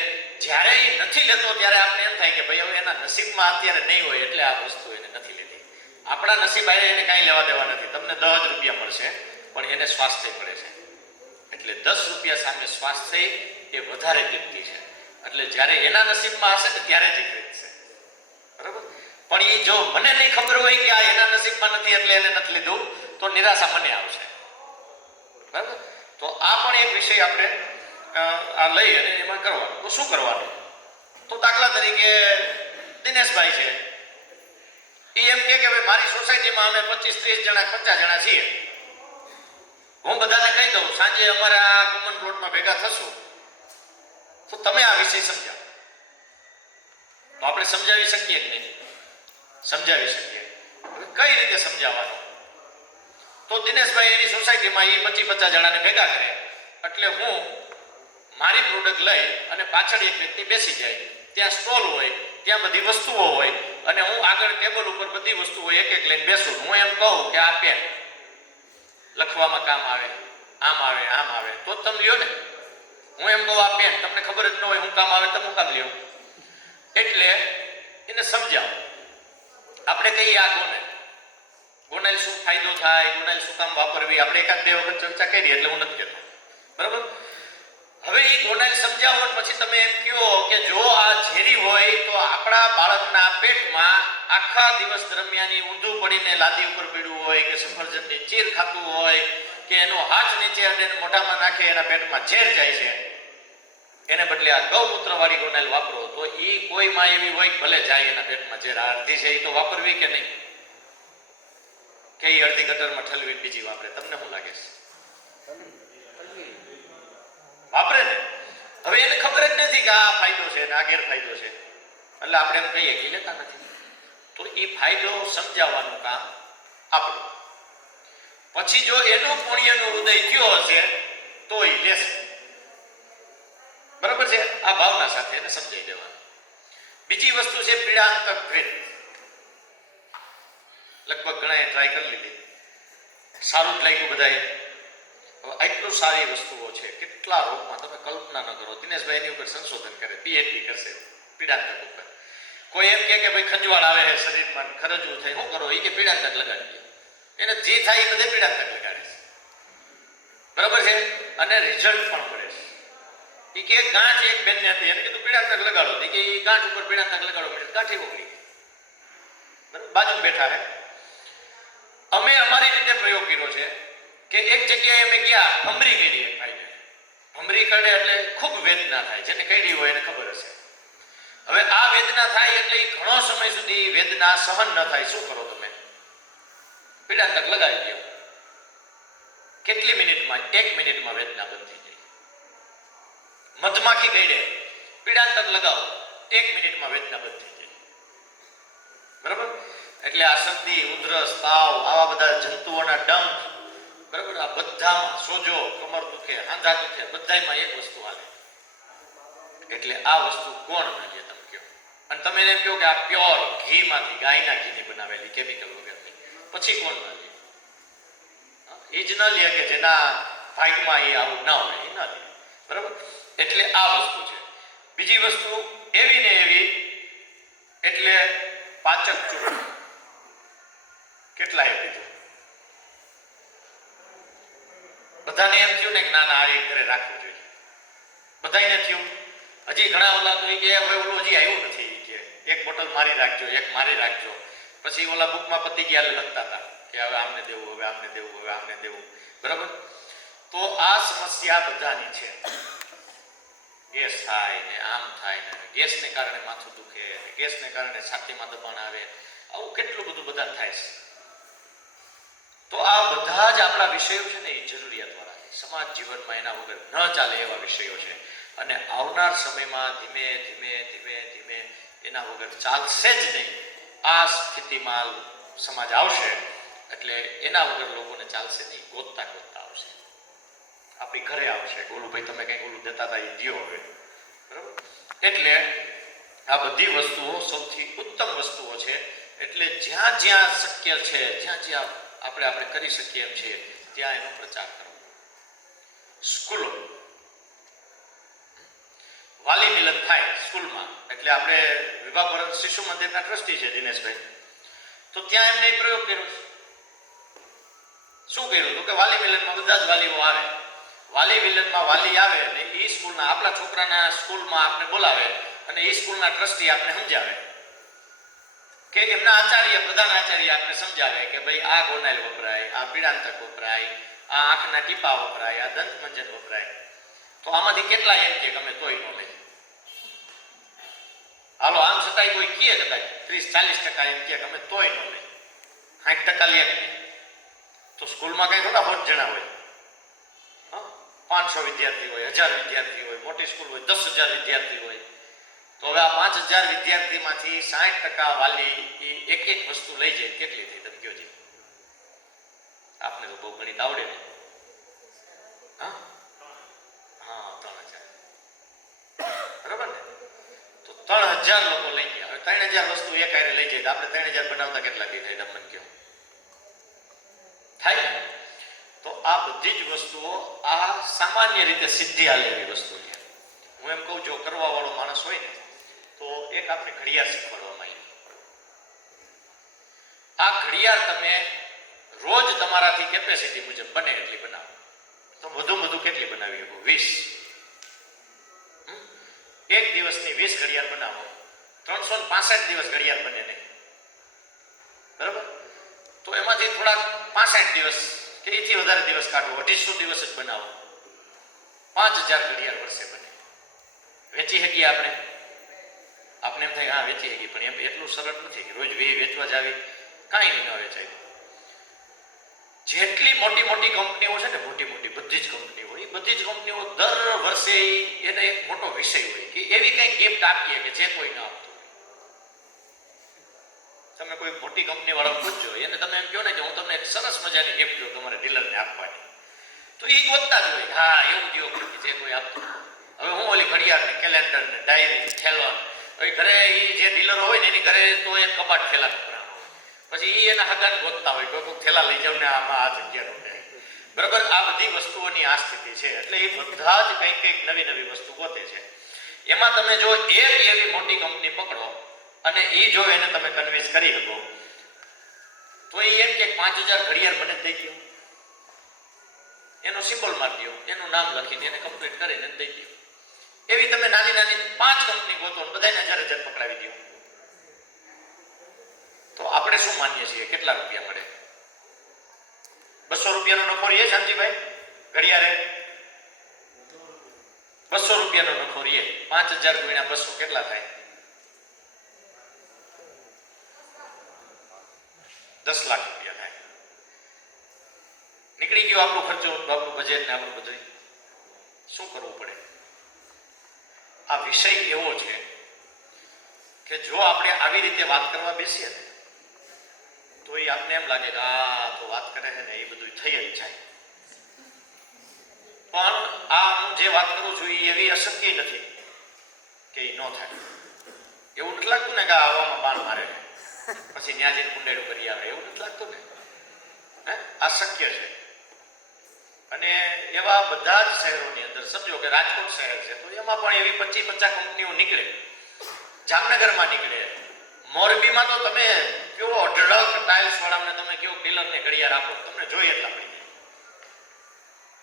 જ્યારે એ નથી લેતો ત્યારે આપણે એમ થાય કે ભાઈ હવે એના નસીબમાં અત્યારે નહીં હોય એટલે આ વસ્તુ એને નથી લેતી. આપણા નસીબ આવે એને કાંઈ લેવા દેવા નથી. તમને 10 જ રૂપિયા મળશે પણ એને સ્વાસ્થ્ય મળે છે. એટલે 10 રૂપિયા સામે સ્વાસ્થ્ય એ વધારે કિંમતી છે. એટલે જ્યારે એના નસીબમાં હશે ને ત્યારે જ ખરીદશે. બરાબર. પણ એ જો મને નહીં ખબર હોય કે આ એના નસીબમાં નથી એટલે એને નથી લીધું તો નિરાશા મને આવશે. બરાબર. તો આ પણ એક વિષય આપણે આ લઈ અને એમાં કરવાનું. તો શું કરવાનું? તો દાખલા તરીકે દિનેશભાઈ છે, એ એમ કે ભાઈ મારી સોસાયટીમાં અમે 25-30 જણા 50 જણા છીએ. હું બધાને કહી દઉં સાંજે અમારા કોમન પ્લોટમાં ભેગા થશું તો તમે આ વિષય સમજાવો. તો આપણે સમજાવી શકીએ કે નહીં? સમજાવી શકીએ. કઈ રીતે સમજાવવાનું? તો દિનેશભાઈ એની સોસાયટીમાં એ 25-50 જણાને ભેગા કરે એટલે હું મારી પ્રોડક્ટ લઈ અને પાછળ એક વ્યક્તિ બેસી જાય, ત્યાં સ્ટોલ હોય, ત્યાં બધી વસ્તુઓ હોય અને હું આગળ ટેબલ ઉપર બધી વસ્તુઓ એક એક લઈને બેસું. હું એમ કહું કે આ પેન લખવામાં કામ આવે, આમ આવે, આમ આવે, તો તમે લ્યો ને. હું એમ કહું આ પેન તમને ખબર જ ન હોય હું કામ આવે, તમે કામ લ્યો. એટલે એને સમજાવો. આપણે કહીએ આ ગોનાઈલ શું ફાયદો થાય, ગોનાઈલ શું કામ વાપરવી, આપણે 1-2 વખત ચર્ચા કરી એટલે હું નથી કહેતો. બરાબર. હવે એ ગોનાઈલ સમજાવો પછી તમે એમ કહો કે જો આ ઝેરી હોય તો આપણા બાળકના પેટમાં આખા દિવસ દરમિયાન ઊંધું પડીને લાદી ઉપર પીડ્યું હોય કે સફરજનની ચીર ખાતું હોય કે એનો હાથ નીચે અને મોઢામાં નાખે એના પેટમાં ઝેર જાય છે, એને બદલે આ ગૌમૂત્ર વાળી ગોનાઈલ વાપરો તો એ કોઈ માં એવી હોય ભલે જાય એના પેટમાં ઝેર. અડધી છે એ તો વાપરવી કે નહીં? કે એ અડધી ગટરમાં ઠલવી બીજી વાપરે? તમને શું લાગે છે? વાપરે ને. હવે એને ખબર જ નથી કે આ ફાયદો છે ને આ ગેરફાયદો છે એટલે આપણે એમ કહીએ કે લેતા નથી. તો એ ફાયદો સમજાવવાનું કામ આપણું. પછી જો એનું પુણ્યનું ઉદય થયો હશે તો એ લેશે. બરાબર છે. આ ભાવના સાથે એને સમજાવી દેવાનું. બીજી વસ્તુ છે પીડાંતક ભેદ. લગભગ ઘણાએ ટ્રાય કરી લીધી, સારું જ લાગ્યું બધાએ. આટલું સારી વસ્તુઓ છે, કેટલા રોગમાં તમે કલ્પના ન કરો. દિનેશભાઈ એની ઉપર સંશોધન કરે, પીએચડી કરશે પીડાંતક ઉપર. કોઈ એમ કે ભાઈ ખંજવાળ આવે છે શરીરમાં, ખરજવું થાય, શું કરો? એ કે પીડાંતક લગાડી દે. એને જે થાય એ બધે પીડાંતક લગાડે છે. બરાબર છે. અને રિઝલ્ટ પણ મળે છે. એ કે એક ગાંઠ એક બેનને હતી, એને કીધું પીડાંતક લગાડો. એ કે એ ગાંઠ ઉપર પીડાંતક લગાડો, ગાંઠી ઓગળી. બરાબર. બાજુ બેઠા હે. અમે અમારી રીતે પ્રયોગ કર્યો છે કે એક જગ્યાએ અમે ગયા, ભમરી કરી ભાઈને. ભમરી કરડે એટલે ખૂબ વેદના થાય, જેને કઈડી હોય એને ખબર હશે. હવે આ વેદના થાય એટલે ઈ ઘણો સમય સુધી વેદના સહન ન થાય. શું કરો તમે? પીડાંતક લગાવી દો. કેટલી મિનિટમાં? 1 મિનિટમાં વેદના બંધ થઈ જાય. મધમાખી કરડે, પીડાંતક લગાવો, 1 મિનિટમાં વેદના બંધ થઈ જાય. બરાબર? એટલે આ શરદી, ઉધરસ, તાવ, આવા બધા જંતુઓના ડંખ, બરાબર, આ બધામાં સોજો, કમર દુખે, હાંધા દુખે, બધાયમાં એક વસ્તુ હાલે. એટલે આ વસ્તુ કોણ ના લે? તમે કહો. અને તમે એને કહો કે આ પ્યોર ઘીમાંથી, ગાયના ઘીની બનાવેલી, કેમિકલ વગરની, પછી કોણ ના લે? એ જ ન લે કે જેના ભાગમાં એ આવું ના હોય, એ ના લે. બરાબર? એટલે આ વસ્તુ છે. બીજી વસ્તુ એવી ને એવી, એટલે પાચક ચૂર્ણ. કેટલાય કીધું? બધાને એમ થયું ને કે ના ના આ એક ઘરે રાખવું જોઈએ. બધાને થયું. હજી ઘણા ઓલા તો કે હવે ઓલું હજી આવ્યું નથી, કે એક બોટલ મારી રાખજો, એક મારી રાખજો. પછી ઓલા બુકમાં પતી ગયા લખતા હતા કે હવે આમને દેવું, હવે આમને દેવું, હવે આમને દેવું. બરાબર? તો આ સમસ્યા બધાની છે. ગેસ થાય ને આમ થાય ને ગેસને કારણે માથું દુખે, ગેસને કારણે છાતીમાં દબાણ આવે, આવું કેટલું બધું બધા થાય છે. તો આ બધા જ આપણા વિષયો છે ને એ જરૂરિયાતવાળા છે. સમાજ જીવનમાં એના વગર ન ચાલે એવા વિષયો છે. અને આવનાર સમયમાં ધીમે ધીમે ધીમે ધીમે એના વગર ચાલશે જ નહીં. આ સ્થિતિમાં સમાજ આવશે એટલે એના વગર લોકોને ચાલશે નહીં. ગોતતા ગોતતા આવશે, આપણી ઘરે આવશે. ગોલુભાઈ તમે કંઈક ઓલું દેતા હતા એ દિયો હવે. બરાબર? એટલે આ બધી વસ્તુઓ સૌથી ઉત્તમ વસ્તુઓ છે. એટલે જ્યાં જ્યાં શક્ય છે, જ્યાં જ્યાં આપણે કરી શકીએ એમ છીએ ત્યાં એનો પ્રચાર કરવો. સ્કૂલો, વાલી મિલન થાય સ્કૂલમાં. એટલે આપણે વિભાગ પર શિશુ મંદિરના ટ્રસ્ટી છે દિનેશભાઈ, તો ત્યાં એમને એક પ્રયોગ કર્યો છે. શું કર્યું હતું કે વાલી મિલનમાં બધા જ વાલીઓ આવે. વાલી મિલનમાં વાલી આવે ને એ સ્કૂલના, આપણા છોકરાના સ્કૂલમાં આપણે બોલાવે અને એ સ્કૂલના ટ્રસ્ટી આપણે સમજાવે કે એમના આચાર્ય, પ્રધાન આચાર્ય આપણે સમજાવે કે ભાઈ આ ગોનાઇલ વપરાય, આ પીડાંતક વપરાય, આ આંખના ટીપા વપરાય, આ દંતમંજન વપરાય. તો આમાંથી કેટલા એમ કે અમે તોય ન લઈ. હાલો આમ છતાંય કોઈ કહે કદાચ 30-40% એમ કે અમે તોય ન લઈ, 60% લે નહીં. તો સ્કૂલમાં કઈ થોડા 100 જણા હોય, 500 વિદ્યાર્થી હોય, 1000 વિદ્યાર્થી હોય, મોટી સ્કૂલ હોય 10,000 વિદ્યાર્થી હોય. તો હવે આ 5000 વિદ્યાર્થીમાંથી 60% વાલી એક એક વસ્તુ લઈ જાય, કેટલી થઈ તમે કહો? આપને તો બહુ ગણિત આવડે ને? હા 3000. બરાબર ને? તો 3000 લોકો લઈ ગયા. હવે 3000 વસ્તુ એક હારે લઈ જાય તો આપણે 3000 બનાવતા કેટલા દી થાય તમને કહો? થાય ને? તો આ બધી જ વસ્તુઓ આ સામાન્ય રીતે સિદ્ધિ આલે એવી વસ્તુ છે. હું એમ કહું, જો કરવા વાળો માણસ હોય ને તો એક આપણે ઘડિયાળ શીખવાડવામાં આવી. આ ઘડિયાળ તમે રોજ તમારાથી કેપેસિટી મુજબ બને એટલી બનાવો. તો વધુ કેટલી બનાવી શકો? 20. એક દિવસની 20 ઘડિયાળ બનાવો, 365 દિવસ ઘડિયાળ બને નહીં. બરાબર? તો એમાંથી થોડા 65 દિવસ કે એથી વધારે દિવસ કાઢો, 250 દિવસ જ બનાવો, 5000 ઘડિયાળ વર્ષે બને. વેચી શકીએ આપણે? આપણે એમ થાય હા વેચી શકીએ, પણ એમ એટલું સરળ નથી કે રોજ વેચવા જાવી, કાંઈ નહીં, ન વેચાય. જેટલી મોટી મોટી કંપનીઓ છે ને, મોટી મોટી બધી જ કંપનીઓ, એ બધી જ કંપનીઓ દર વર્ષે એને એક મોટો વિષય હોય કે એવી કંઈક ગિફ્ટ આપીએ કે જે કોઈ ન આપતું. તમે કોઈ મોટી કંપની વાળો પૂછજો, એને તમે એમ કહો ને કે હું તમને એક સરસ મજાની ગિફ્ટ દઉં તમારે ડીલરને આપવાની, તો એ ગોતતા જ હોય હા એવું દિયો જે કોઈ આપતું. હવે હું ઓલી ઘડિયાળ ને કેલેન્ડર ને ડાયરી થેલોન, હવે ઘરે એ જે ડીલરો હોય ને એની ઘરે તો એક કબાટ થેલા કપડાનો હોય. પછી એ એના હગાને ગોતતા હોય કોઈ થેલા લઈ જાવ ને આમાં આ જગ્યાનો થાય. બરાબર? આ બધી વસ્તુઓની આ સ્થિતિ છે. એટલે એ બધા જ કંઈક નવી વસ્તુ ગોતે છે. એમાં તમે જો એક એવી મોટી કંપની પકડો અને એ જો એને તમે કન્વિન્સ કરી શકો તો એ એમ કે 5000 ઘડિયાળ મને દઈ દો, એનો સિમ્બોલ મારી દો, એનું નામ લખીને એને કમ્પ્લીટ કરીને દઈ દો. એવી તમે નાની 5 કંપની ગોતો અને બધાને 1000 પકડાવી દો. તો આપણે શું માનીએ છીએ કેટલા રૂપિયા મળે? 200 રૂપિયાનો નફો રહે શાંતિભાઈ ઘડિયાળે? રૂપિયાનો નફો રહીએ, 5000 ગુણ્યા 200 કેટલા થાય? 10 લાખ રૂપિયા થાય. નીકળી ગયો આપણો ખર્ચો, આપણું બજેટ ને આપણું બધું. શું કરવું પડે? આ વિષય એવો છે કે જો આપણે આવી રીતે વાત કરવા બેસીએ ને તો એ આપને એમ લાગે કે આ તો વાત કરે છે ને એ બધું થઈ જ જાય. પણ આ હું જે વાત કરું છું એ એવી અશક્ય નથી કે એ ન થાય. એવું નથી લાગતું ને કે આવામાં બાણ મારે પછી ત્યાં જઈને કુંડેડું કરી આવે, એવું નથી લાગતું ને? આ શક્ય છે. અને એવા બધા જ શહેરોની અંદર સમજો કે રાજકોટ શહેર છે તો એમાં પણ એવી 25-50 કંપનીઓ નીકળે, જામનગરમાં નીકળે, મોરબીમાં તો તમે કેવો અઢળક ટાઇલ્સ વાળાને તમે કેવો ડીલરને ઘડિયાળ આપો, તમને જોઈએ એટલા પડી જાય.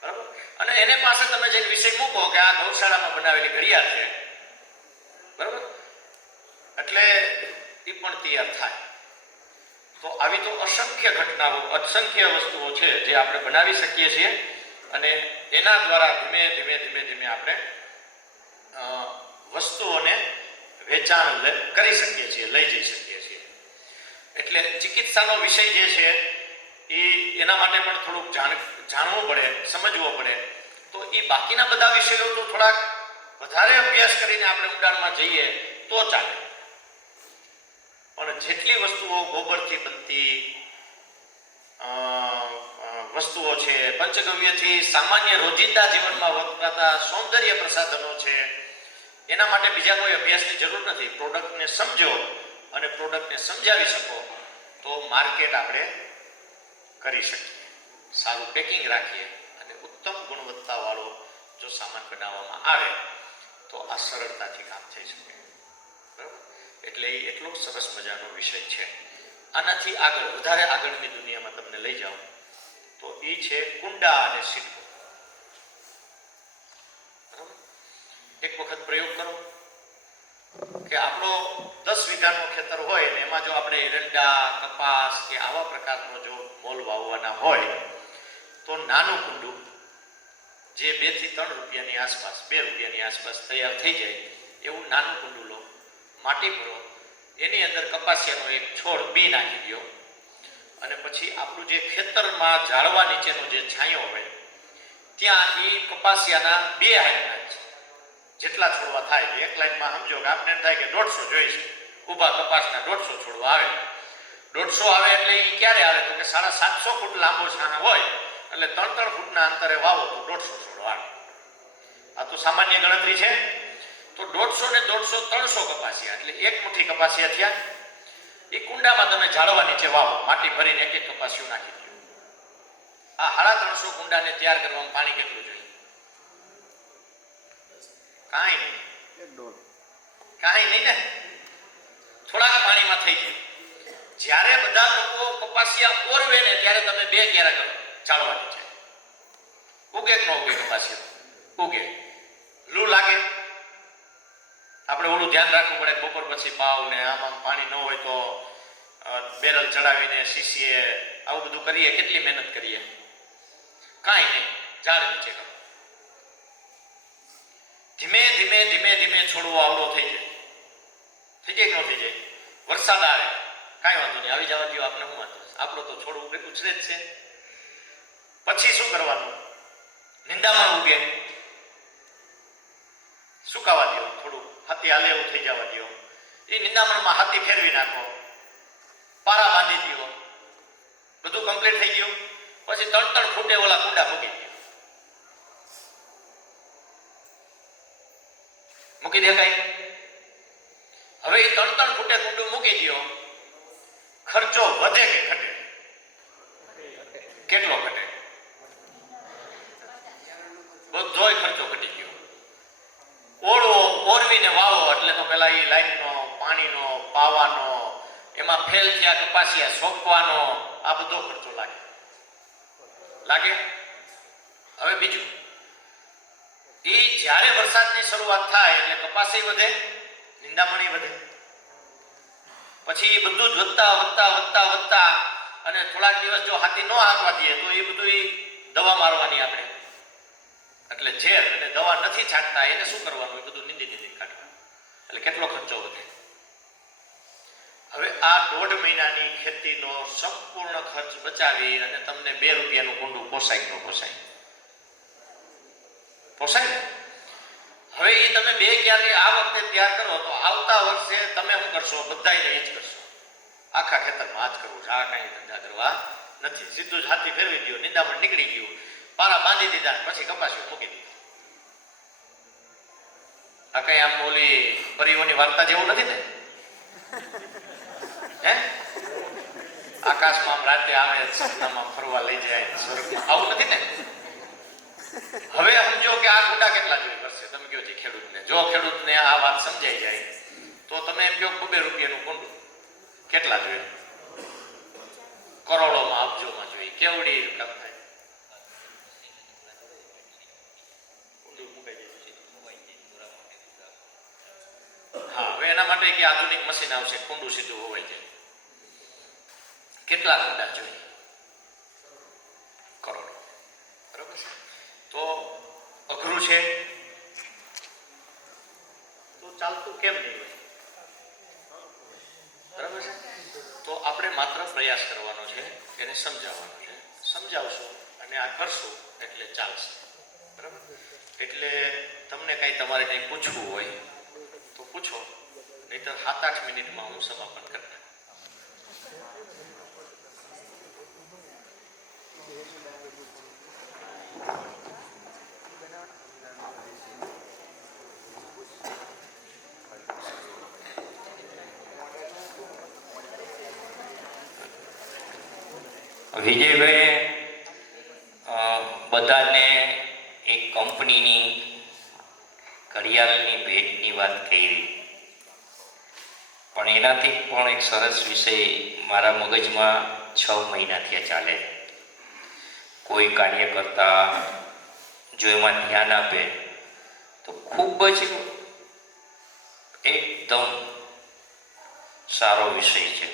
બરાબર? અને એને પાસે તમે જે વિષય મૂકો કે આ ગૌશાળામાં બનાવેલી ઘડિયાળ છે, બરાબર, એટલે એ પણ તૈયાર થાય. તો આવી તો અસંખ્ય ઘટનાઓ, અસંખ્ય વસ્તુઓ છે જે આપણે બનાવી શકીએ છીએ અને એના દ્વારા ધીમે ધીમે આપણે વસ્તુઓને વેચાણ કરી શકીએ છીએ, લઈ જઈ શકીએ છીએ. એટલે ચિકિત્સાનો વિષય જે છે એના માટે પણ થોડુંક જાણવું પડે, સમજવો પડે. તો એ બાકીના બધા વિષયો તો થોડાક વધારે અભ્યાસ કરીને આપણે ઊંડાણમાં જઈએ તો ચાલે. પણ જેટલી વસ્તુઓ ગોબરથી બનતી વસ્તુઓ છે, પંચગવ્યથી સામાન્ય રોજિંદા જીવનમાં વપરાતા સૌંદર્ય પ્રસાધનો છે, એના માટે બીજા કોઈ અભ્યાસની જરૂર નથી. પ્રોડક્ટને સમજો અને પ્રોડક્ટને સમજાવી શકો તો માર્કેટ આપણે કરી શકીએ, સારું પેકિંગ રાખીએ અને ઉત્તમ ગુણવત્તાવાળો જો સામાન બનાવવામાં આવે તો આ સરળતાથી કામ થઈ શકે. બરાબર? એટલે એ એટલો સરસ મજાનો વિષય છે. આનાથી આગળ વધારે આગળની દુનિયામાં તમને લઈ જાઓ તો એ છે કુંડા અને સિક્કો. બરાબર? એક વખત પ્રયોગ કરો કે આપણો 10 વીઘાનું ખેતર હોય ને એમાં જો આપણે એરંડા, કપાસ કે આવા પ્રકારનો જો મોલ વાવવાના હોય તો નાનું કુંડું જે 2 થી 3 રૂપિયાની આસપાસ, 2 રૂપિયાની આસપાસ તૈયાર થઈ જાય એવું નાનું કુંડું લો, માટી ભરો, એની અંદર કપાસિયાનો એક છોડ બી નાખી દો અને પછી આપણું જે ખેતરમાં ઝાડવા નીચેનો જે છાંયો હોય ત્યાં એ કપાસિયાના 2 હાઈટના જેટલા છોડવા થાય, એક લાઈનમાં સમજો કે આપણે એમ થાય કે 150 જોઈશે, ઊભા કપાસના 150 છોડવા આવે. 150 આવે એટલે એ ક્યારે આવે તો કે 750 ફૂટ લાંબો છાંયો હોય એટલે 3-3 ફૂટના અંતરે વાવો તો 150 છોડવા આવે. આ તો સામાન્ય ગણતરી છે. તો 150 ને 150 300 કપાસિયા એટલે એક મુઠ્ઠી કપાસિયા થયા. એ કુંડામાં તમે ઝાડવા નીચે વાવો, માટી ભરીને એક એક કપાસિયું નાખી દો. આ 350 કુંડાને તૈયાર કરવામાં પાણી કેટલું જોઈએ? કાંઈ નહીં ને, થોડાક પાણીમાં થઈ જાય. જ્યારે બધા લોકો કપાસિયા ઓરવે ને ત્યારે તમે 2 ક્યારા કરો ઝાડવા નીચે. ઉગે કે ન ઉગે કપાસિયા? ઉગે. લૂ લાગે, આપણે ઓલું ધ્યાન રાખવું પડે. બપોર પછી પાવ ને આમાં પાણી ન હોય તો બેરલ ચડાવીને શીશીએ, આવું બધું કરીએ, કેટલી મહેનત કરીએ. કાંઈ નહીં, ઝાડ નીચે કરો. ધીમે ધીમે છોડવો આવડો થઈ જાય. થઈ જાય કે ન થઈ જાય? વરસાદ આવે કાંઈ વાંધો નહીં, આવી જવા દો, આપણે શું વાંધો? આપણો તો છોડવું ઉછરે જ છે. પછી શું કરવાનું? નિંદામણ ઉગે, સુકાવા દો, થોડું હાથી હાલે એવું થઈ જવા દો. એ નિંદામણમાં હાથી ફેરવી નાખો, પારા બાંધી દો, બધું કમ્પ્લીટ થઈ ગયું. પછી 3-3 ફૂટે ઓલા કુંડા મૂકી દો. મૂકી દે કઈ. હવે એ 3-3 ફૂટે કુંડું મૂકી દો. ખર્ચો વધે કે ઘટે? કેટલો ઘટે? બધોય ખર્ચો ઘટી ગયો. ઓરવીને વાવો એટલે તો પેલા એ લાઈનનો, પાણીનો, પાવાનો, એમાં ફેલ થયા કપાસિયા સોંપવાનો, આ બધો ખર્ચો લાગે. હવે બીજું, એ જ્યારે વરસાદની શરૂઆત થાય એટલે કપાસી વધે, નિંદામણી વધે. પછી એ બધું જ વધતા અને થોડાક દિવસ જો હાથી ન હાંકવા દઈએ તો એ બધું દવા મારવાની આપણે. એટલે ઝેર અને દવા નથી છાંટતા એને શું કરવાનું એ બધું નીંદી કાઢવાનું. એટલે કેટલો ખર્ચો વધે. હવે આ 1.5 મહિનાની ખેતીનો સંપૂર્ણ ખર્ચ બચાવી અને તમને 2 રૂપિયાનું કુંડું પોસાય ન પોસાય? પોસાય ને? હવે એ તમે 2 ક્યારની આ વખતે તૈયાર કરો તો આવતા વર્ષે તમે શું કરશો? બધાને એ જ કરશો. આખા ખેતરમાં આ જ કરવું છે, આ કાંઈ ધંધા કરવા નથી. સીધું જ હાથી ફેરવી દો, નિંદામણ નીકળી ગયું, પારા બાંધી દીધા, પછી કપાસ્યું મૂકી દીધું. આ કઈ આમ ઓલી પરીઓની વાર્તા જેવું નથી ને? હે? આકાશમાં આમ રાતે આવે, સપનામાં ફરવા લઈ જાય, સ્વર્ગમાં, આવું નથી ને? હવે સમજો કે આ કુંડા કેટલા જોઈએ કરશે? તમે કહો છે ખેડૂતને. જો ખેડૂતને આ વાત સમજાઈ જાય તો તમે એમ કહો 2 રૂપિયાનું કુંડું કેટલા જોઈએ? કરોડોમાં, અબજોમાં જોઈએ. કેવડી રકમ થાય? કુંડું મુકાઈ જાય. હા, હવે એના માટે કે આધુનિક મશીન આવશે, કુંડું સીધું હોવાઈ જાય. કેટલા કુંડા જોઈએ? કરોડો. બરોબર છે? તો અઘરું છે તો ચાલતું કેમ નહીં હોય? બરાબર છે? તો આપણે માત્ર પ્રયાસ કરવાનો છે, એને સમજાવવાનો છે. સમજાવશું અને આ કરશું એટલે ચાલશે. બરાબર? એટલે તમને કંઈ તમારે કંઈ પૂછવું હોય તો પૂછો, નહીંતર 7-8 મિનિટમાં હું સમાપન કરી નાખું. વિજયભાઈ બધાને એક કંપનીની ઘડિયાળની ભેટની વાત કરી, પણ એનાથી પણ એક સરસ વિષય મારા મગજમાં 6 મહિનાથી ચાલે. કોઈ કાર્ય કરતા જો એમાં ધ્યાન આપે તો ખૂબ જ એકદમ સારો વિષય છે.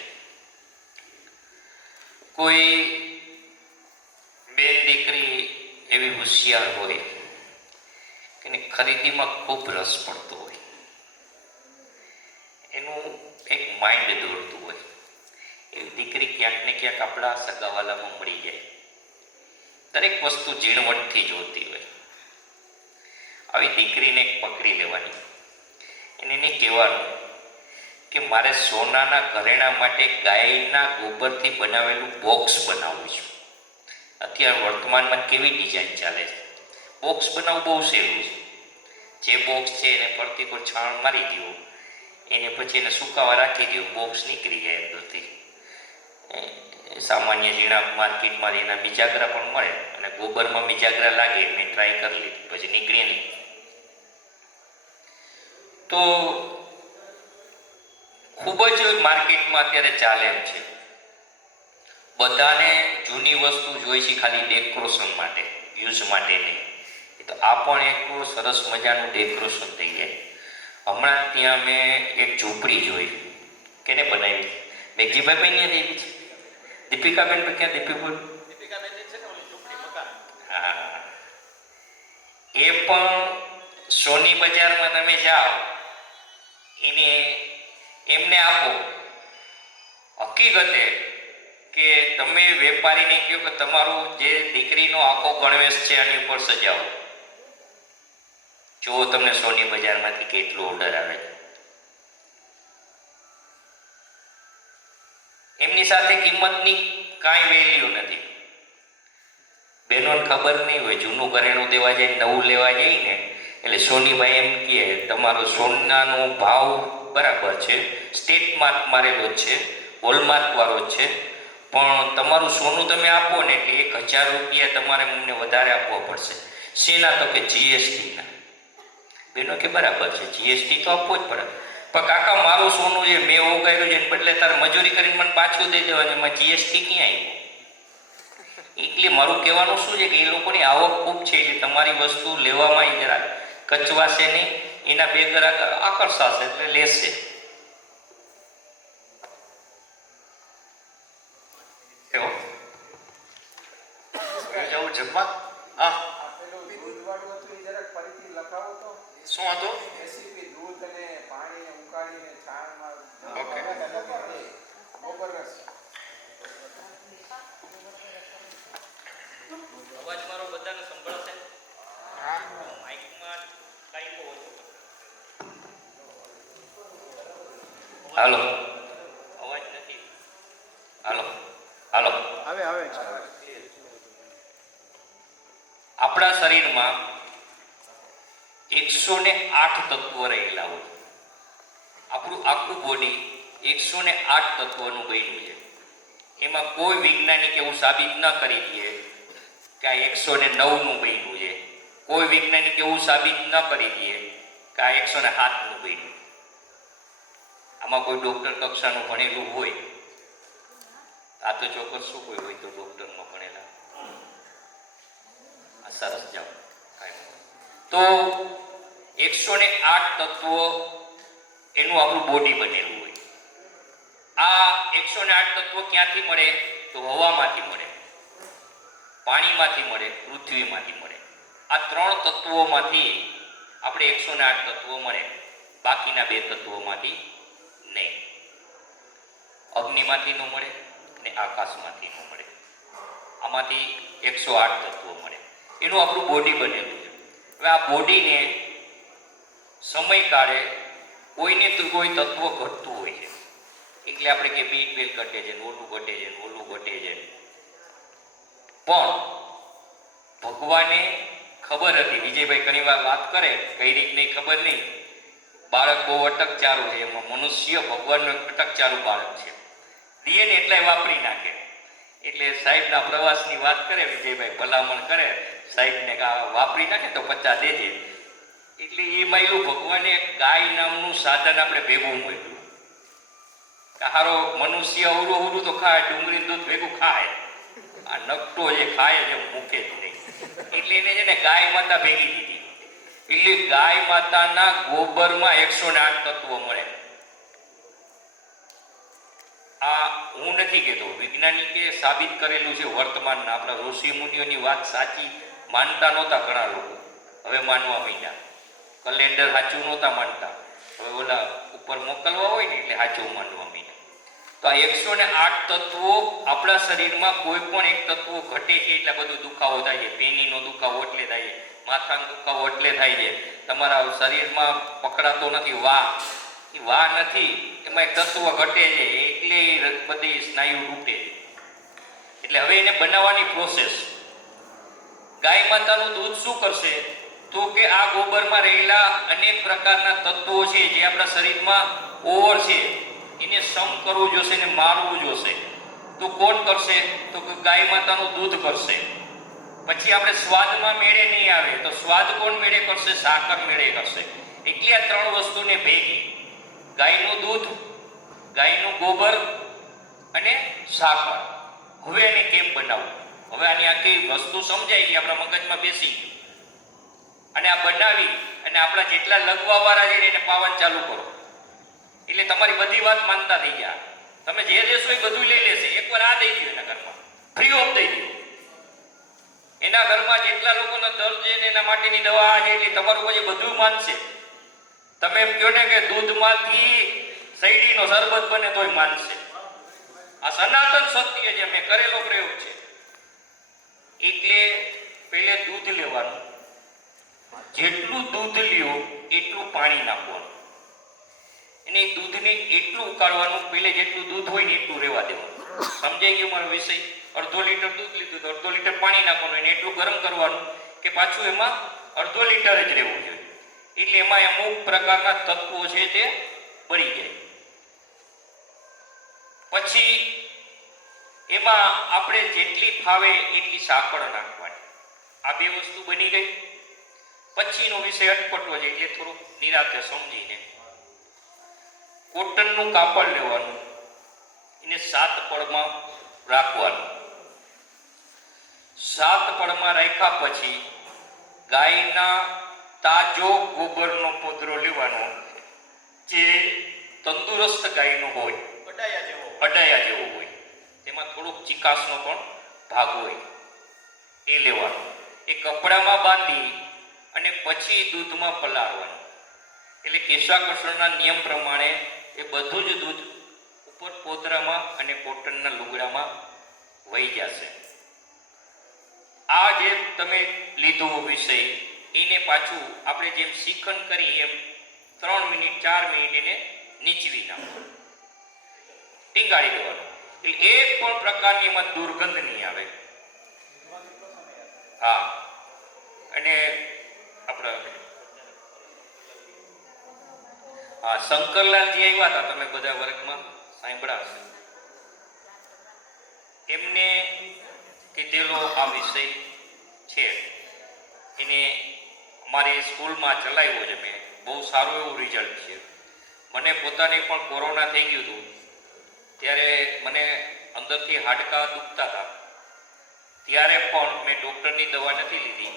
કોઈ બેન દીકરી એવી હોશિયાર હોય કે ખરીદીમાં ખૂબ રસ પડતો હોય, એનું એક માઇન્ડ દોડતું હોય, એવી દીકરી ક્યાંક ને ક્યાંક આપણા સગાવાલામાં મળી જાય. દરેક વસ્તુ ઝીણવટથી જોતી હોય. આવી દીકરીને પકડી લેવાની, એને કહેવાનું કે મારે સોનાના ઘરેણા માટે ગાયના ગોબરથી બનાવેલું બોક્સ બનાવવું છે. અત્યારે વર્તમાનમાં કેવી ડિઝાઇન ચાલે છે, બોક્સ બનાવવું બહુ સહેલું છે. જે બોક્સ છે એને ફરતી પર છાણ મારી દો, એને પછી એને સુકાવા રાખી દો, બોક્સ નીકળી જાય અંદરથી. સામાન્ય ઝીણા માર્કેટમાં એના બિજાગરા પણ મળે અને ગોબરમાં બિજાગરા લાગે. મેં ટ્રાય કરી લીધી, પછી નીકળે નહીં. તો ખૂબ જ માર્કેટમાં અત્યારે ચાલે એમ છે. બધાને જૂની વસ્તુ જોઈ છે ખાલી ડેકોરેશન માટે, યુઝ માટે નહીં. તો આ પણ એક સરસ મજાનું ડેકોરેશન થઈ જાય. હમણાં ત્યાં મેં એક ઝૂંપડી જોઈ. કેને બનાવી? મેઘજીભાઈ ને દેવી છે. દીપિકાબેન તો ક્યાં? દીપિકાબેન છે ને ઓલી ઝૂંપડી મકાન. હા, એ પણ સોની બજારમાં તમે જાઓ, એને એમને આપો. હકીકતે કે તમે વેપારીને કહો કે તમારું જે દીકરીનો આખો ગણવેશ છે એની ઉપર સજાવો, જો તમને સોની બજારમાંથી કેટલો ઓર્ડર આવે. એમની સાથે કિંમતની કાંઈ વેલ્યુ નથી. બહેનોને ખબર નહીં હોય, જૂનું ઘરેણું દેવા જાય, નવું લેવા જાય ને એટલે સોનીભાઈ એમ કહે તમારો સોનાનો ભાવ બરાબર છે, સ્ટેટ માર્ક મારેલો જ છે, હોલમાર્ક વાળો જ છે, પણ તમારું સોનું તમે આપો ને એટલે 1000 રૂપિયા તમારે મને વધારે આપવા પડશે. શેના? તો કે જીએસટીના. બેનો કે બરાબર છે, જીએસટી તો આપવો જ પડે. પણ કાકા મારું સોનું જે મેં ઓગાડ્યું છે એને બદલે તારે મજૂરી કરીને મને પાછું દઈ દેવાનું, એમાં જીએસટી ક્યાં આવ્યું? એટલે મારું કહેવાનું શું છે કે એ લોકોની આવક ખૂબ છે, એટલે તમારી વસ્તુ લેવામાં જરા કચવાશે નહીં, એના 2 ગ્રાહક આકર્ષાશે એટલે લેશે. જમવા હા લખવાનું હતું એ જરાક ફરીથી લખાવો તો. શું હતું? રેસીપી દૂધ અને પાણીને ઉકાળીને છાણમાં ઓકે. ગોબરરસ. અવાજ મારો બધાને સંભળાશે? માઇકમાં કાંઈ ઓછો. હાલો, અવાજ નથી. હાલો હાલો. આવે આવે છે. આપણા શરીરમાં 108 તત્વો રહેલા હોય. આપણું આખું બોડી 108 તત્વોનું બન્યું છે. એમાં કોઈ વૈજ્ઞાનિક એવું સાબિત ન કરી દે કે આ 109નું બન્યું છે. કોઈ વૈજ્ઞાનિક એવું સાબિત ન કરી દે કે આ 107નું બન્યું. આમાં કોઈ ડોક્ટર કક્ષાનું ભણેલું હોય, આ તો ચોક્કસ શું કોઈ હોય તો ડોક્ટરમાં ભણેલા. આ સરસ જાઓ. તો 108 તત્વો એનું આપણું બોડી બનેલું હોય. આ 108 તત્વો ક્યાંથી મળે? તો હવામાંથી મળે, પાણીમાંથી મળે, પૃથ્વીમાંથી મળે. આ 3 તત્વોમાંથી આપણે 108 તત્વો મળે. બાકીના 2 તત્વોમાંથી નહીં. અગ્નિમાંથી ન મળે અને આકાશમાંથી ન મળે. આમાંથી 108 તત્વો મળે. એનું આપણું બોડી બનેલું છે. હવે આ બોડીને સમયકાળે કોઈને તો કોઈ તત્વ ઘટતું હોય છે. એટલે આપણે કે બી12 ઘટે છે, ઓલું ઘટે છે, ઓલું ઘટે છે. પણ ભગવાને ખબર હતી. વિજયભાઈ ઘણી વાર વાત કરે, કઈ રીત નહીં ખબર નહીં. બાળક બહુ અટકચારું છે. એમાં મનુષ્ય ભગવાનનું અટકચારું બાળક છે. દિયે એટલાય વાપરી નાખે. એટલે સાહેબના પ્રવાસની વાત કરે વિજયભાઈ, ભલામણ કરે સાહેબને વાપરી નાખે તો 50 દેજે. એટલે એમાં એવું ભગવાને ગાય નામનું સાધન આપણે ભેગું મળ્યું. હારો મનુષ્ય અવરું અવરું તો ખાય, ડુંગળી દૂધ ભેગું ખાય. આ નકટો જે ખાય છે મૂકે જ નહીં. એટલે એને છે ને ગાય માતા ભેગી દીધી. એટલે ગાય માતાના ગોબરમાં 108 તત્વો મળે. આ હું નથી કહેતો, વૈજ્ઞાનિકે સાબિત કરેલું છે. વર્તમાનના આપણા ઋષિ મુનિઓની વાત સાચી માનતા નહોતા ઘણા લોકો, હવે માનવા માંડ્યા. કેલેન્ડર સાચું નહોતા માનતા, હવે ઓલા ઉપર મોકલવા હોય ને એટલે સાચું માનવા માંડ્યા. તો આ 108 તત્વો આપણા શરીરમાં કોઈ પણ એક તત્વો ઘટે છે એટલે બધું દુખાવો થાય છે. પેનીનો દુખાવો એટલે થાય છે, માથાનો દુખાવો એટલે થાય છે. તમારા શરીરમાં પકડાતો નથી વાહ નથી, એમાં એક તત્વ ઘટે છે એટલે બધી સ્નાયુ તૂટે. એટલે હવે એને બનાવવાની પ્રોસેસ. ગાય માતાનું દૂધ શું કરશે? તો કે આ ગોબરમાં રહેલા અનેક પ્રકારના તત્વો છે જે આપણા શરીરમાં ઓવર છે, એને સમ કરવું જોશે ને મારવું જોશે. તો કોણ કરશે? તો કે ગાય માતાનું દૂધ કરશે. પછી આપણે સ્વાદમાં મેળે નહીં આવે તો સ્વાદ કોણ મેળે કરશે? સાકર મેળે કરશે. એટલે આ 3 વસ્તુને ભેગી, ગાયનું દૂધ, ગાયનું ગોબર અને સાકર. હવે એને કેમ બનાવવું? હવે આની આખી વસ્તુ સમજાય ગઈ, આપણા મગજમાં બેસી ગયું. અને આ બનાવી અને આપણા જેટલા લગવા વાળા છે એને પાવન ચાલુ કરો. એટલે તમારી બધી વાત માનતા થઈ ગયા. તમે જે લેશો એ બધું લઈ લેશે. એકવાર આ દઈ દો એના ઘરમાં, ફ્રી ઓફ દઈ દો. એના ઘરમાં જેટલા લોકોનો દર્દ છે ને એના માટેની દવા છે એટલે તમારું પછી બધું માનશે. તમે એમ કહો ને કે દૂધમાંથી શેરડીનો શરબત બને તોય માનશે. આ સનાતન સત્ય છે, મેં કરેલો પ્રયોગ છે. એટલે પહેલે દૂધ લેવાનું, જેટલું દૂધ લ્યો એટલું પાણી નાખવાનું, અને દૂધને એટલું ઉકાળવાનું, પહેલે જેટલું દૂધ હોય ને એટલું રહેવા દેવાનું. સમજાઈ ગયો મારો વિષય? 1/2 લીટર દૂધ લીધું તો 1/2 લીટર પાણી નાખવાનું, એને એટલું ગરમ કરવાનું કે પાછું એમાં 1/2 લીટર જ રહેવું જોઈએ. એટલે એમાં અમુક પ્રકારના તત્વો છે તે બળી જાય. પછી એમાં આપણે જેટલી ફાવે એટલી સાકર નાખવાની. આ 2 વસ્તુ બની ગઈ. પછીનો વિષય અટપટો છે એટલે થોડુંક નિરાતે સમજીને. કોટનનું કાપડ લેવાનું, એને 7 પળમાં રાખવાનું. 7 પળમાં રાખ્યા પછી ગાયના તાજો ગોબરનો પોદરો લેવાનો, જે તંદુરસ્ત ગાયનો હોય, અડાયા જેવો હોય, તેમાં થોડુંક ચિકાસનો પણ ભાગ હોય, એ લેવાનો. એ કપડામાં બાંધી અને પછી દૂધમાં પલાળવાનું. એટલે કેશાકર્ષણના નિયમ પ્રમાણે એ બધું જ દૂધ ઉપર પોદરામાં અને કોટનના લુગડામાં વહી જશે. આ જે તમે લીધો વિષય એને પાછું આપણે જેમ શિખંડ કરી એમ 3 મિનિટ 4 મિનિટ એને નીચવી નાખો, ટીંગાળી દેવાનું. એટલે એક પણ પ્રકારની એમાં દુર્ગંધ નહીં આવે. હા, અને આપણા શંકરલાલજી આવ્યા હતા, તમે બધા વર્ગમાં સાંભળ્યા હશે. એમને કીધેલો આ વિષય છે, એને અમારી સ્કૂલમાં ચલાવ્યો છે મેં. બહુ સારું એવું રિઝલ્ટ છે. મને પોતાને પણ કોરોના થઈ ગયું હતું ત્યારે મને અંદરથી હાડકાં દુખતા હતા. ત્યારે પણ મેં ડૉક્ટરની દવા નથી લીધી.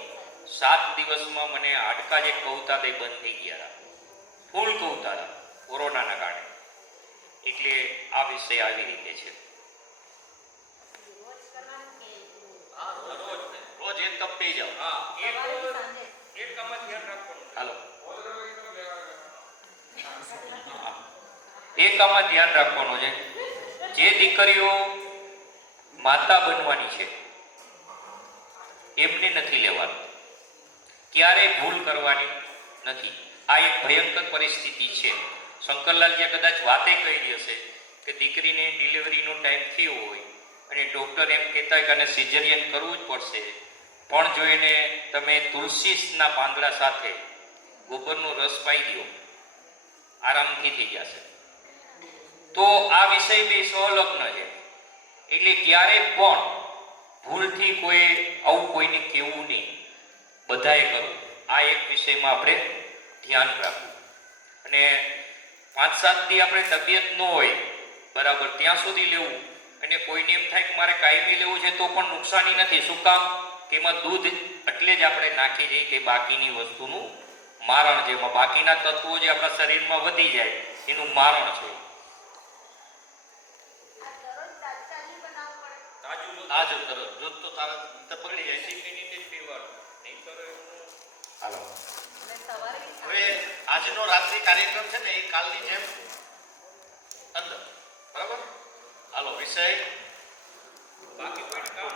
7 દિવસમાં મને હાડકાં જે કવતા તે બંધ થઈ ગયા હતા. ફૂલ કવતા હતા કોરોનાના કારણે. એટલે આ વિષય આવી રીતે છે. રોજ એક કપ પી જાઓ. હાલો, એક આમાં ધ્યાન રાખવાનું છે. જે દીકરીઓ માતા બનવાની છે એમને નથી લેવાનું, ક્યારેય ભૂલ કરવાની નથી. આ એક ભયંકર પરિસ્થિતિ છે. શંકરલાલજીએ કદાચ વાતે કહી હશે કે દીકરીને ડિલિવરીનો ટાઈમ થયો હોય અને ડૉક્ટર એમ કહેતા હોય કે આને સિઝેરિયન કરવું જ પડશે, પણ જો એને તમે તુલસીના પાંદડા સાથે ગોબરનો રસ પાઈ દો, આરામથી થઈ જશે. તો આ વિષય બે સંલગ્ન છે. એટલે ક્યારે પણ ભૂલથી કોઈ આવું કોઈને કહેવું નહીં, બધાએ કરવું. આ એક વિષયમાં આપણે ધ્યાન રાખવું. અને 5-7 દી આપણે તબિયત ન હોય બરાબર ત્યાં સુધી લેવું. અને કોઈને એમ થાય કે મારે કાયમી લેવું છે તો પણ નુકસાની નથી. શું કામ? કે એમાં દૂધ એટલે જ આપણે નાખી દઈએ કે બાકીની વસ્તુનું મારણ છે. એમાં બાકીના તત્વો જે આપણા શરીરમાં વધી જાય એનું મારણ છે. આ જ કરો દૂધ તો તારા તો પકડી જાય. 20 મિનિટે જ પીવાનું, નહીં તો હાલો, હવે આજનો રાત્રિ કાર્યક્રમ છે ને એ કાલની જેમ અંદર, બરાબર? હાલો, વિષય બાકી કોઈ કામ